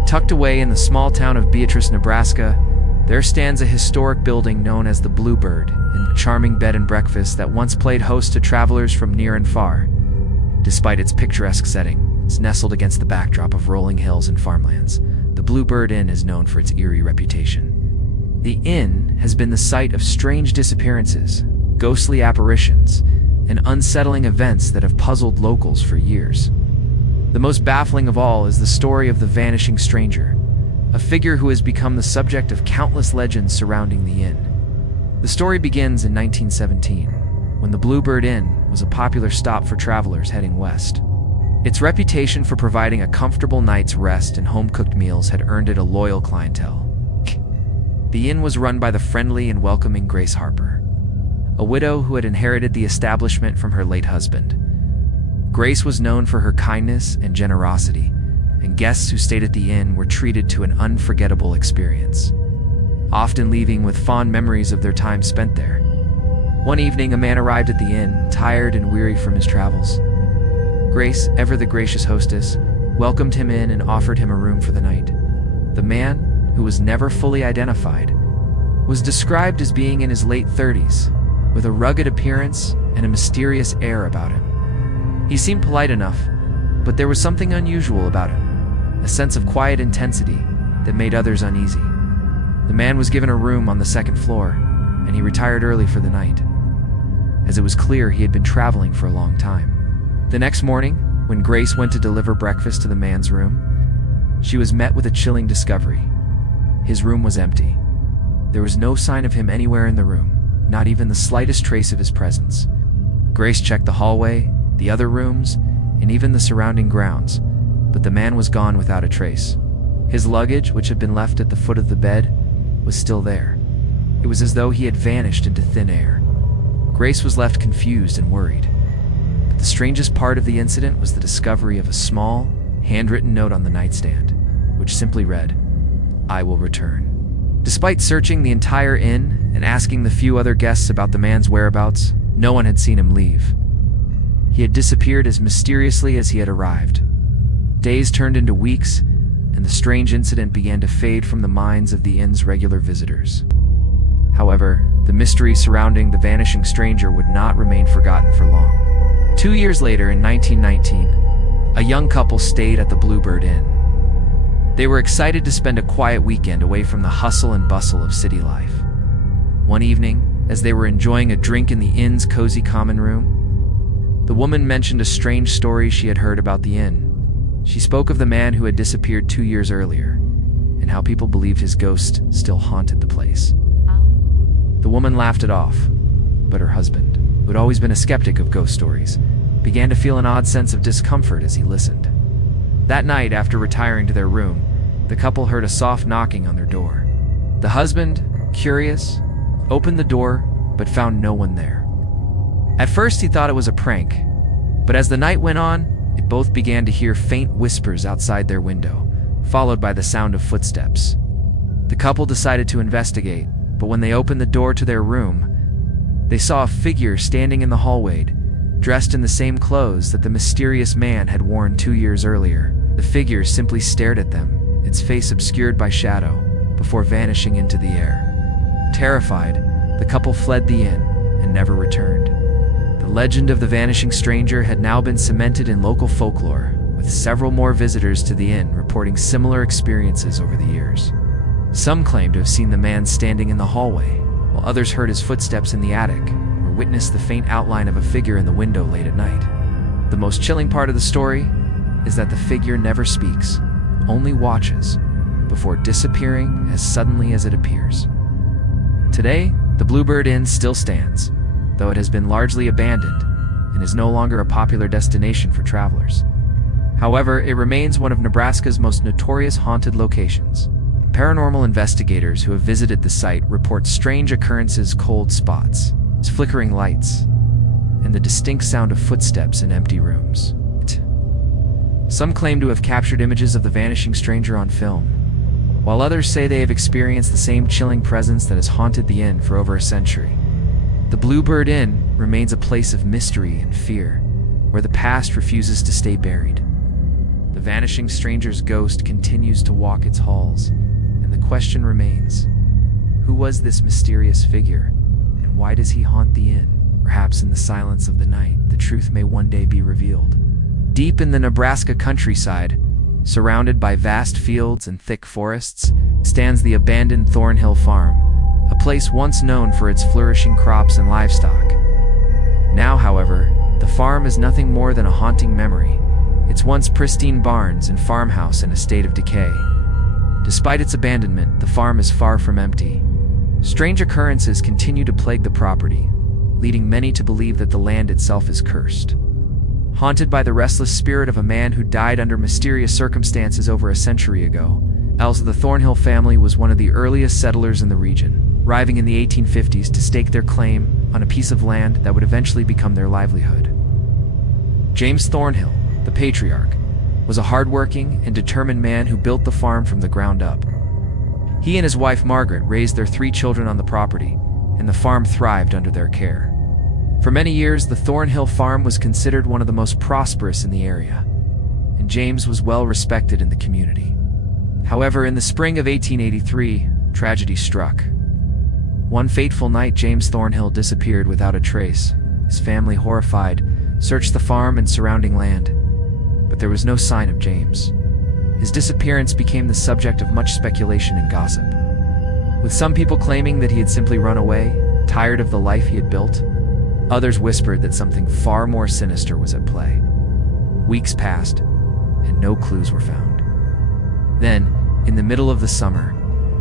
Tucked away in the small town of Beatrice, Nebraska, there stands a historic building known as the Bluebird, a charming bed and breakfast that once played host to travelers from near and far. Despite its picturesque setting, it's nestled against the backdrop of rolling hills and farmlands. The Bluebird Inn is known for its eerie reputation. The inn has been the site of strange disappearances, ghostly apparitions, and unsettling events that have puzzled locals for years. The most baffling of all is the story of the vanishing stranger, a figure who has become the subject of countless legends surrounding the inn. The story begins in 1917, when the Bluebird Inn was a popular stop for travelers heading west. Its reputation for providing a comfortable night's rest and home-cooked meals had earned it a loyal clientele. The inn was run by the friendly and welcoming Grace Harper, a widow who had inherited the establishment from her late husband. Grace was known for her kindness and generosity, and guests who stayed at the inn were treated to an unforgettable experience, often leaving with fond memories of their time spent there. One evening, a man arrived at the inn, tired and weary from his travels. Grace, ever the gracious hostess, welcomed him in and offered him a room for the night. The man, who was never fully identified, was described as being in his late 30s, with a rugged appearance and a mysterious air about him. He seemed polite enough, but there was something unusual about him, a sense of quiet intensity that made others uneasy. The man was given a room on the second floor, and he retired early for the night, as it was clear he had been traveling for a long time. The next morning, when Grace went to deliver breakfast to the man's room, she was met with a chilling discovery. His room was empty. There was no sign of him anywhere in the room, not even the slightest trace of his presence. Grace checked the hallway, the other rooms, and even the surrounding grounds, but the man was gone without a trace. His luggage, which had been left at the foot of the bed, was still there. It was as though he had vanished into thin air. Grace was left confused and worried. But the strangest part of the incident was the discovery of a small, handwritten note on the nightstand, which simply read, "I will return." Despite searching the entire inn and asking the few other guests about the man's whereabouts, no one had seen him leave. He had disappeared as mysteriously as he had arrived. Days turned into weeks, and the strange incident began to fade from the minds of the inn's regular visitors. However, the mystery surrounding the vanishing stranger would not remain forgotten for long. 2 years later, in 1919, a young couple stayed at the Bluebird Inn. They were excited to spend a quiet weekend away from the hustle and bustle of city life. One evening, as they were enjoying a drink in the inn's cozy common room, the woman mentioned a strange story she had heard about the inn. She spoke of the man who had disappeared 2 years earlier, and how people believed his ghost still haunted the place. The woman laughed it off, but her husband, who had always been a skeptic of ghost stories, began to feel an odd sense of discomfort as he listened. That night, after retiring to their room, the couple heard a soft knocking on their door. The husband, curious, opened the door, but found no one there. At first, he thought it was a prank, but as the night went on, they both began to hear faint whispers outside their window, followed by the sound of footsteps. The couple decided to investigate, but when they opened the door to their room, they saw a figure standing in the hallway, dressed in the same clothes that the mysterious man had worn 2 years earlier. The figure simply stared at them, its face obscured by shadow, before vanishing into the air. Terrified, the couple fled the inn and never returned. The legend of the vanishing stranger had now been cemented in local folklore, with several more visitors to the inn reporting similar experiences over the years. Some claim to have seen the man standing in the hallway, while others heard his footsteps in the attic or witnessed the faint outline of a figure in the window late at night. The most chilling part of the story is that the figure never speaks, only watches, before disappearing as suddenly as it appears. Today, the Bluebird Inn still stands, though it has been largely abandoned and is no longer a popular destination for travelers. However, it remains one of Nebraska's most notorious haunted locations. Paranormal investigators who have visited the site report strange occurrences, cold spots, flickering lights, and the distinct sound of footsteps in empty rooms. Some claim to have captured images of the vanishing stranger on film, while others say they have experienced the same chilling presence that has haunted the inn for over a century. The Bluebird Inn remains a place of mystery and fear, where the past refuses to stay buried. The vanishing stranger's ghost continues to walk its halls, and the question remains, who was this mysterious figure, and why does he haunt the inn? Perhaps in the silence of the night, the truth may one day be revealed. Deep in the Nebraska countryside, surrounded by vast fields and thick forests, stands the abandoned Thornhill Farm, a place once known for its flourishing crops and livestock. Now, however, the farm is nothing more than a haunting memory, its once pristine barns and farmhouse in a state of decay. Despite its abandonment, the farm is far from empty. Strange occurrences continue to plague the property, leading many to believe that the land itself is cursed. Haunted by the restless spirit of a man who died under mysterious circumstances over a century ago, the Thornhill family was one of the earliest settlers in the region, arriving in the 1850s to stake their claim on a piece of land that would eventually become their livelihood. James Thornhill, the patriarch, was a hardworking and determined man who built the farm from the ground up. He and his wife Margaret raised their 3 children on the property, and the farm thrived under their care. For many years, the Thornhill farm was considered one of the most prosperous in the area, and James was well respected in the community. However, in the spring of 1883, tragedy struck. One fateful night, James Thornhill disappeared without a trace. His family, horrified, searched the farm and surrounding land, but there was no sign of James. His disappearance became the subject of much speculation and gossip, with some people claiming that he had simply run away, tired of the life he had built. Others whispered that something far more sinister was at play. Weeks passed, and no clues were found. Then, in the middle of the summer,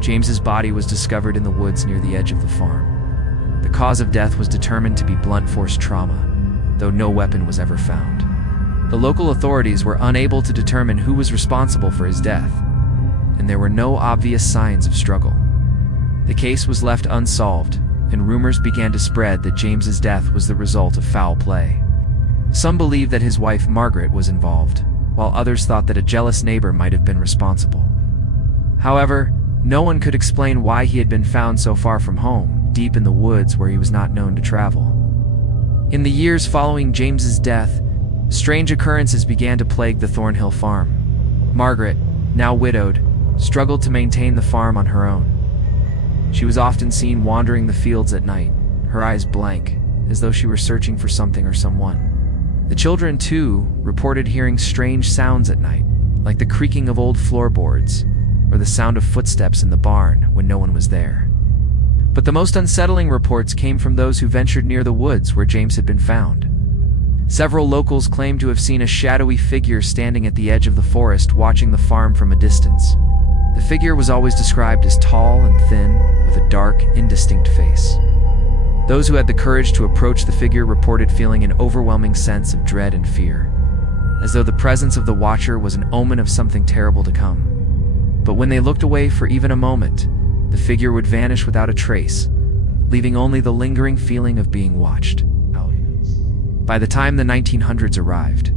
James's body was discovered in the woods near the edge of the farm. The cause of death was determined to be blunt force trauma, though no weapon was ever found. The local authorities were unable to determine who was responsible for his death, and there were no obvious signs of struggle. The case was left unsolved, and rumors began to spread that James's death was the result of foul play. Some believed that his wife Margaret was involved, while others thought that a jealous neighbor might have been responsible. However, no one could explain why he had been found so far from home, deep in the woods where he was not known to travel. In the years following James's death, strange occurrences began to plague the Thornhill farm. Margaret, now widowed, struggled to maintain the farm on her own. She was often seen wandering the fields at night, her eyes blank, as though she were searching for something or someone. The children, too, reported hearing strange sounds at night, like the creaking of old floorboards, or the sound of footsteps in the barn when no one was there. But the most unsettling reports came from those who ventured near the woods where James had been found. Several locals claimed to have seen a shadowy figure standing at the edge of the forest watching the farm from a distance. The figure was always described as tall and thin, with a dark, indistinct face. Those who had the courage to approach the figure reported feeling an overwhelming sense of dread and fear, as though the presence of the watcher was an omen of something terrible to come. But when they looked away for even a moment, the figure would vanish without a trace, leaving only the lingering feeling of being watched. By the time the 1900s arrived,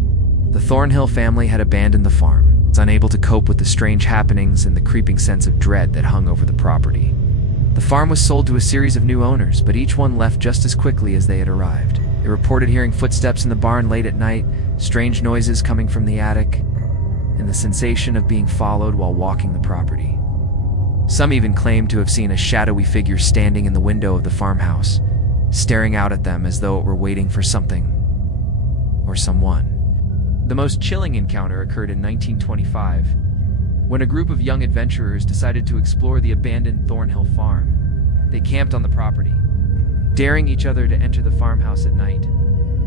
the Thornhill family had abandoned the farm, unable to cope with the strange happenings and the creeping sense of dread that hung over the property. The farm was sold to a series of new owners, but each one left just as quickly as they had arrived. They reported hearing footsteps in the barn late at night, strange noises coming from the attic, and the sensation of being followed while walking the property. Some even claimed to have seen a shadowy figure standing in the window of the farmhouse, staring out at them as though it were waiting for something or someone. The most chilling encounter occurred in 1925, when a group of young adventurers decided to explore the abandoned Thornhill farm. They camped on the property, daring each other to enter the farmhouse at night.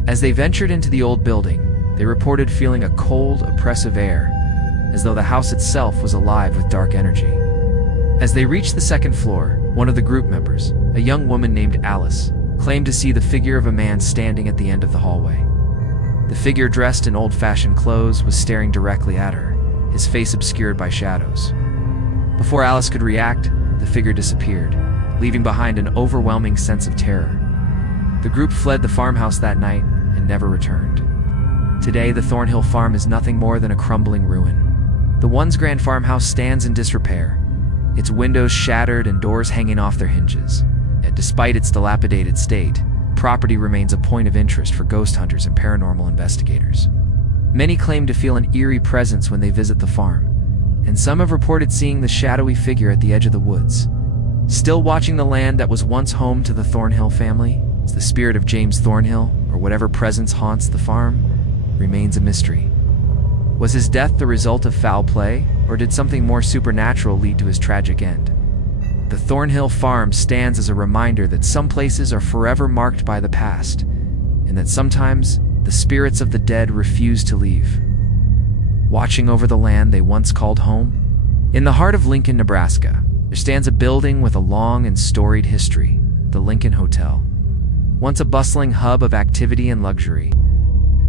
As they ventured into the old building, they reported feeling a cold, oppressive air, as though the house itself was alive with dark energy. As they reached the second floor, one of the group members, a young woman named Alice, claimed to see the figure of a man standing at the end of the hallway. The figure, dressed in old-fashioned clothes, was staring directly at her, his face obscured by shadows. Before Alice could react, the figure disappeared, leaving behind an overwhelming sense of terror. The group fled the farmhouse that night and never returned. Today, the Thornhill farm is nothing more than a crumbling ruin. The once grand farmhouse stands in disrepair, its windows shattered and doors hanging off their hinges. Yet despite its dilapidated state, property remains a point of interest for ghost hunters and paranormal investigators. Many claim to feel an eerie presence when they visit the farm, and some have reported seeing the shadowy figure at the edge of the woods. Still watching the land that was once home to the Thornhill family, is the spirit of James Thornhill, or whatever presence haunts the farm, remains a mystery. Was his death the result of foul play, or did something more supernatural lead to his tragic end? The Thornhill farm stands as a reminder that some places are forever marked by the past, and that sometimes the spirits of the dead refuse to leave, watching over the land they once called home. In the heart of Lincoln, Nebraska, there stands a building with a long and storied history, the Lincoln Hotel. Once a bustling hub of activity and luxury,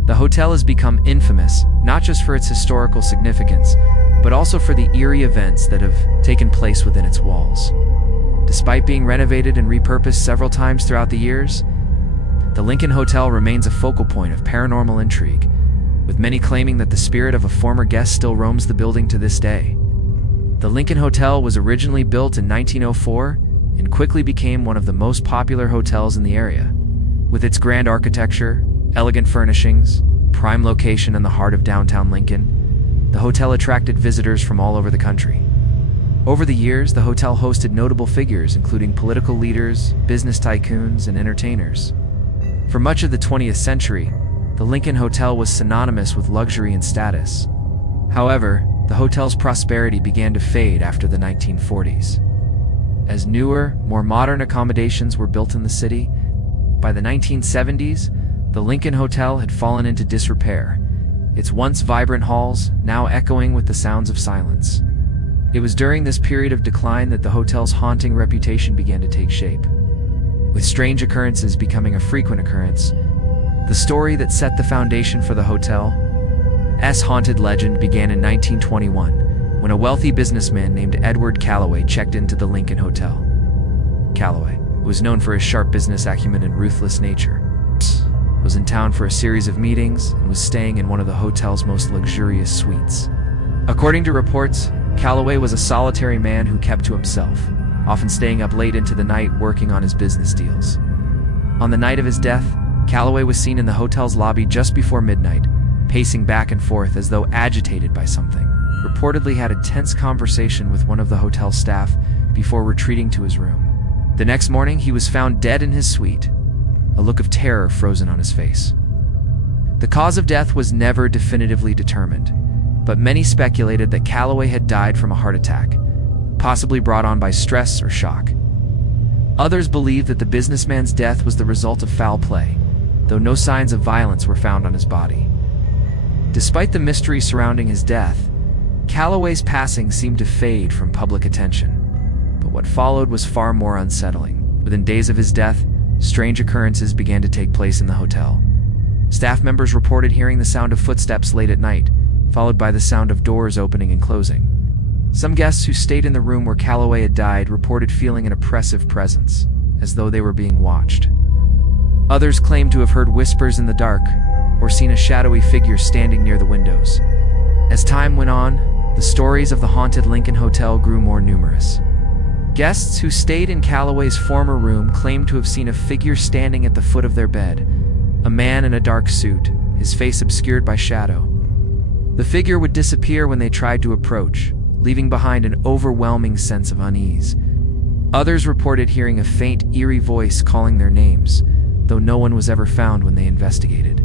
the hotel has become infamous not just for its historical significance, but also for the eerie events that have taken place within its walls. Despite being renovated and repurposed several times throughout the years, the Lincoln Hotel remains a focal point of paranormal intrigue, with many claiming that the spirit of a former guest still roams the building to this day. The Lincoln Hotel was originally built in 1904 and quickly became one of the most popular hotels in the area. With its grand architecture, elegant furnishings, prime location in the heart of downtown Lincoln, the hotel attracted visitors from all over the country. Over the years, the hotel hosted notable figures including political leaders, business tycoons, and entertainers. For much of the 20th century, the Lincoln Hotel was synonymous with luxury and status. However, the hotel's prosperity began to fade after the 1940s. As newer, more modern accommodations were built in the city, by the 1970s, the Lincoln Hotel had fallen into disrepair, its once vibrant halls now echoing with the sounds of silence. It was during this period of decline that the hotel's haunting reputation began to take shape, with strange occurrences becoming a frequent occurrence. The story that set the foundation for the hotel's haunted legend began in 1921, when a wealthy businessman named Edward Calloway checked into the Lincoln Hotel. Calloway, who was known for his sharp business acumen and ruthless nature, was in town for a series of meetings and was staying in one of the hotel's most luxurious suites. According to reports, Calloway was a solitary man who kept to himself, often staying up late into the night working on his business deals. On the night of his death, Calloway was seen in the hotel's lobby just before midnight, pacing back and forth as though agitated by something. Reportedly had a tense conversation with one of the hotel staff before retreating to his room. The next morning, he was found dead in his suite, a look of terror frozen on his face. The cause of death was never definitively determined, but many speculated that Calloway had died from a heart attack, possibly brought on by stress or shock. Others believed that the businessman's death was the result of foul play, though no signs of violence were found on his body. Despite the mystery surrounding his death, Calloway's passing seemed to fade from public attention. But what followed was far more unsettling. Within days of his death, strange occurrences began to take place in the hotel. Staff members reported hearing the sound of footsteps late at night, followed by the sound of doors opening and closing. Some guests who stayed in the room where Calloway had died reported feeling an oppressive presence, as though they were being watched. Others claimed to have heard whispers in the dark, or seen a shadowy figure standing near the windows. As time went on, the stories of the haunted Lincoln Hotel grew more numerous. Guests who stayed in Calloway's former room claimed to have seen a figure standing at the foot of their bed, a man in a dark suit, his face obscured by shadow. The figure would disappear when they tried to approach, leaving behind an overwhelming sense of unease. Others reported hearing a faint, eerie voice calling their names, though no one was ever found when they investigated.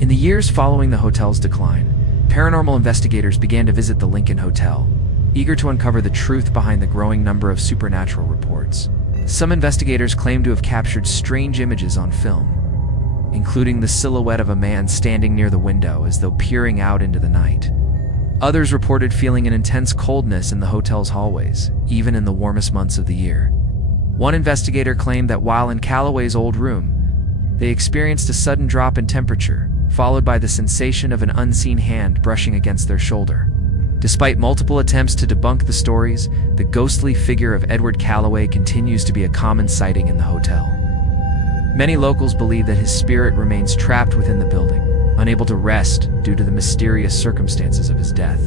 In the years following the hotel's decline, paranormal investigators began to visit the Lincoln Hotel, eager to uncover the truth behind the growing number of supernatural reports. Some investigators claimed to have captured strange images on film, including the silhouette of a man standing near the window as though peering out into the night. Others reported feeling an intense coldness in the hotel's hallways, even in the warmest months of the year. One investigator claimed that while in Calloway's old room, they experienced a sudden drop in temperature, followed by the sensation of an unseen hand brushing against their shoulder. Despite multiple attempts to debunk the stories, the ghostly figure of Edward Calloway continues to be a common sighting in the hotel. Many locals believe that his spirit remains trapped within the building, unable to rest due to the mysterious circumstances of his death.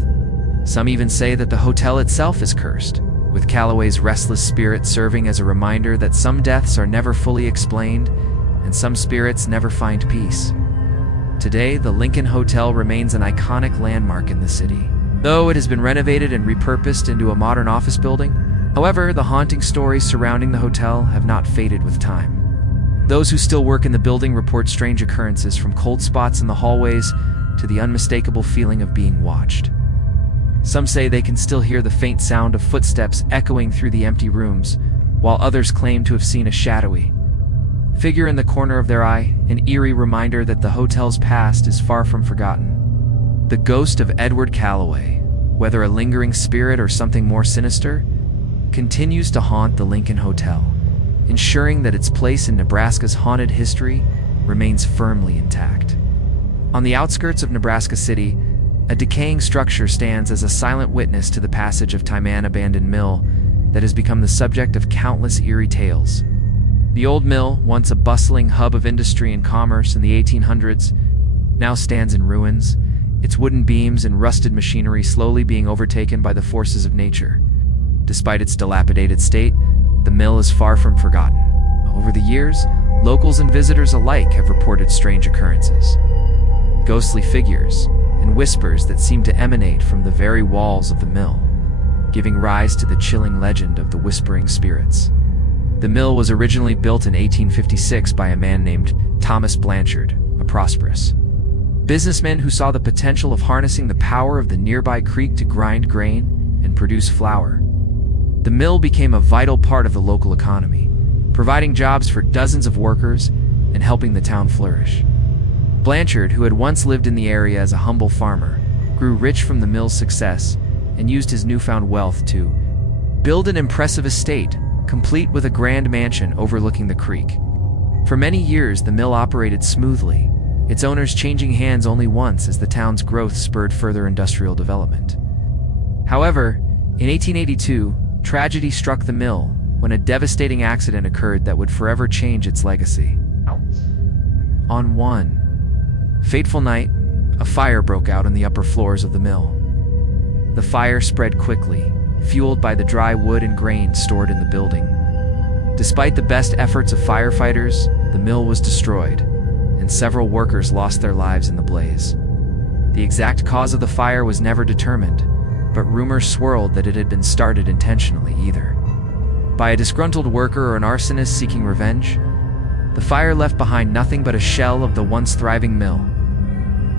Some even say that the hotel itself is cursed, with Calloway's restless spirit serving as a reminder that some deaths are never fully explained and some spirits never find peace. Today, the Lincoln Hotel remains an iconic landmark in the city. Though it has been renovated and repurposed into a modern office building, however, the haunting stories surrounding the hotel have not faded with time. Those who still work in the building report strange occurrences, from cold spots in the hallways to the unmistakable feeling of being watched. Some say they can still hear the faint sound of footsteps echoing through the empty rooms, while others claim to have seen a shadowy figure in the corner of their eye, an eerie reminder that the hotel's past is far from forgotten. The ghost of Edward Calloway, whether a lingering spirit or something more sinister, continues to haunt the Lincoln Hotel, ensuring that its place in Nebraska's haunted history remains firmly intact. On the outskirts of Nebraska City, a decaying structure stands as a silent witness to the passage of time, an abandoned mill that has become the subject of countless eerie tales. The old mill, once a bustling hub of industry and commerce in the 1800s, now stands in ruins, its wooden beams and rusted machinery slowly being overtaken by the forces of nature. Despite its dilapidated state, the mill is far from forgotten. Over the years, locals and visitors alike have reported strange occurrences, ghostly figures, and whispers that seem to emanate from the very walls of the mill, giving rise to the chilling legend of the Whispering Spirits. The mill was originally built in 1856 by a man named Thomas Blanchard, a prosperous businessman who saw the potential of harnessing the power of the nearby creek to grind grain and produce flour. The mill became a vital part of the local economy, providing jobs for dozens of workers and helping the town flourish. Blanchard, who had once lived in the area as a humble farmer, grew rich from the mill's success and used his newfound wealth to build an impressive estate, complete with a grand mansion overlooking the creek. For many years, the mill operated smoothly, its owners changing hands only once as the town's growth spurred further industrial development. However, in 1882, tragedy struck the mill when a devastating accident occurred that would forever change its legacy. On one fateful night, a fire broke out on the upper floors of the mill. The fire spread quickly, fueled by the dry wood and grain stored in the building. Despite the best efforts of firefighters, the mill was destroyed, and several workers lost their lives in the blaze. The exact cause of the fire was never determined, but rumors swirled that it had been started intentionally, either by a disgruntled worker or an arsonist seeking revenge. The fire left behind nothing but a shell of the once thriving mill.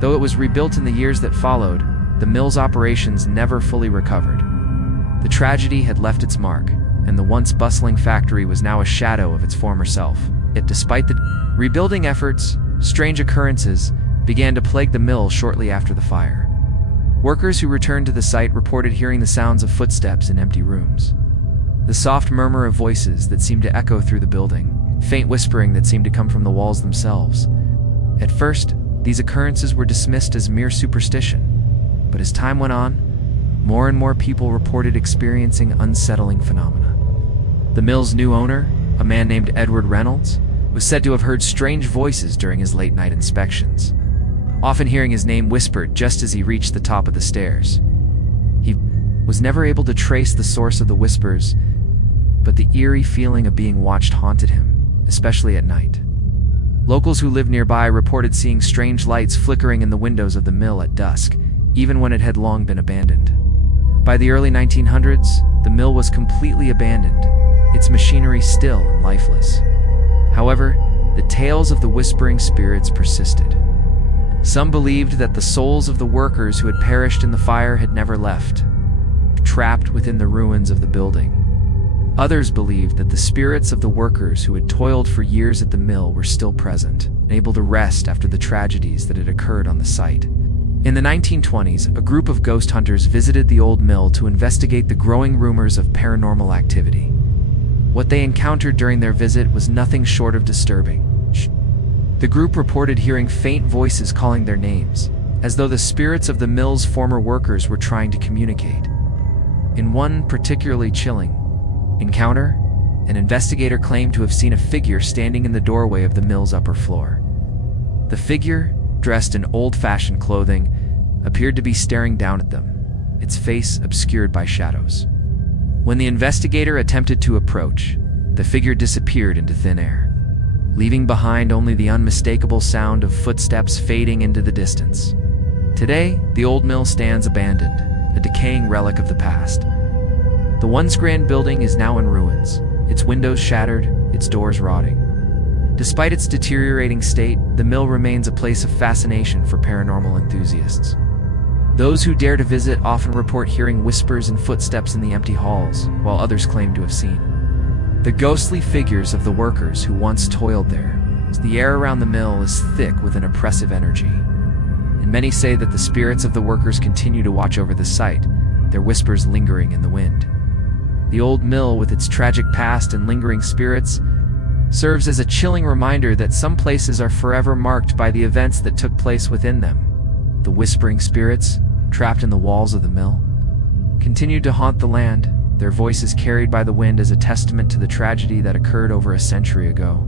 Though it was rebuilt in the years that followed, the mill's operations never fully recovered. The tragedy had left its mark, and the once bustling factory was now a shadow of its former self. Yet despite the rebuilding efforts, strange occurrences began to plague the mill shortly after the fire. Workers who returned to the site reported hearing the sounds of footsteps in empty rooms, the soft murmur of voices that seemed to echo through the building, faint whispering that seemed to come from the walls themselves. At first, these occurrences were dismissed as mere superstition, but as time went on, more and more people reported experiencing unsettling phenomena. The mill's new owner, a man named Edward Reynolds, was said to have heard strange voices during his late-night inspections, often hearing his name whispered just as he reached the top of the stairs. He was never able to trace the source of the whispers, but the eerie feeling of being watched haunted him, especially at night. Locals who lived nearby reported seeing strange lights flickering in the windows of the mill at dusk, even when it had long been abandoned. By the early 1900s, the mill was completely abandoned, its machinery still and lifeless. However, the tales of the whispering spirits persisted. Some believed that the souls of the workers who had perished in the fire had never left, trapped within the ruins of the building. Others believed that the spirits of the workers who had toiled for years at the mill were still present, and able to rest after the tragedies that had occurred on the site. In the 1920s, a group of ghost hunters visited the old mill to investigate the growing rumors of paranormal activity. What they encountered during their visit was nothing short of disturbing. The group reported hearing faint voices calling their names, as though the spirits of the mill's former workers were trying to communicate. In one particularly chilling encounter, an investigator claimed to have seen a figure standing in the doorway of the mill's upper floor. The figure, dressed in old-fashioned clothing, appeared to be staring down at them, its face obscured by shadows. When the investigator attempted to approach, the figure disappeared into thin air, leaving behind only the unmistakable sound of footsteps fading into the distance. Today, the old mill stands abandoned, a decaying relic of the past. The once grand building is now in ruins, its windows shattered, its doors rotting. Despite its deteriorating state, the mill remains a place of fascination for paranormal enthusiasts. Those who dare to visit often report hearing whispers and footsteps in the empty halls, while others claim to have seen the ghostly figures of the workers who once toiled there. The air around the mill is thick with an oppressive energy, and many say that the spirits of the workers continue to watch over the site, their whispers lingering in the wind. The old mill, with its tragic past and lingering spirits, serves as a chilling reminder that some places are forever marked by the events that took place within them. The whispering spirits, trapped in the walls of the mill, continued to haunt the land, their voices carried by the wind as a testament to the tragedy that occurred over a century ago.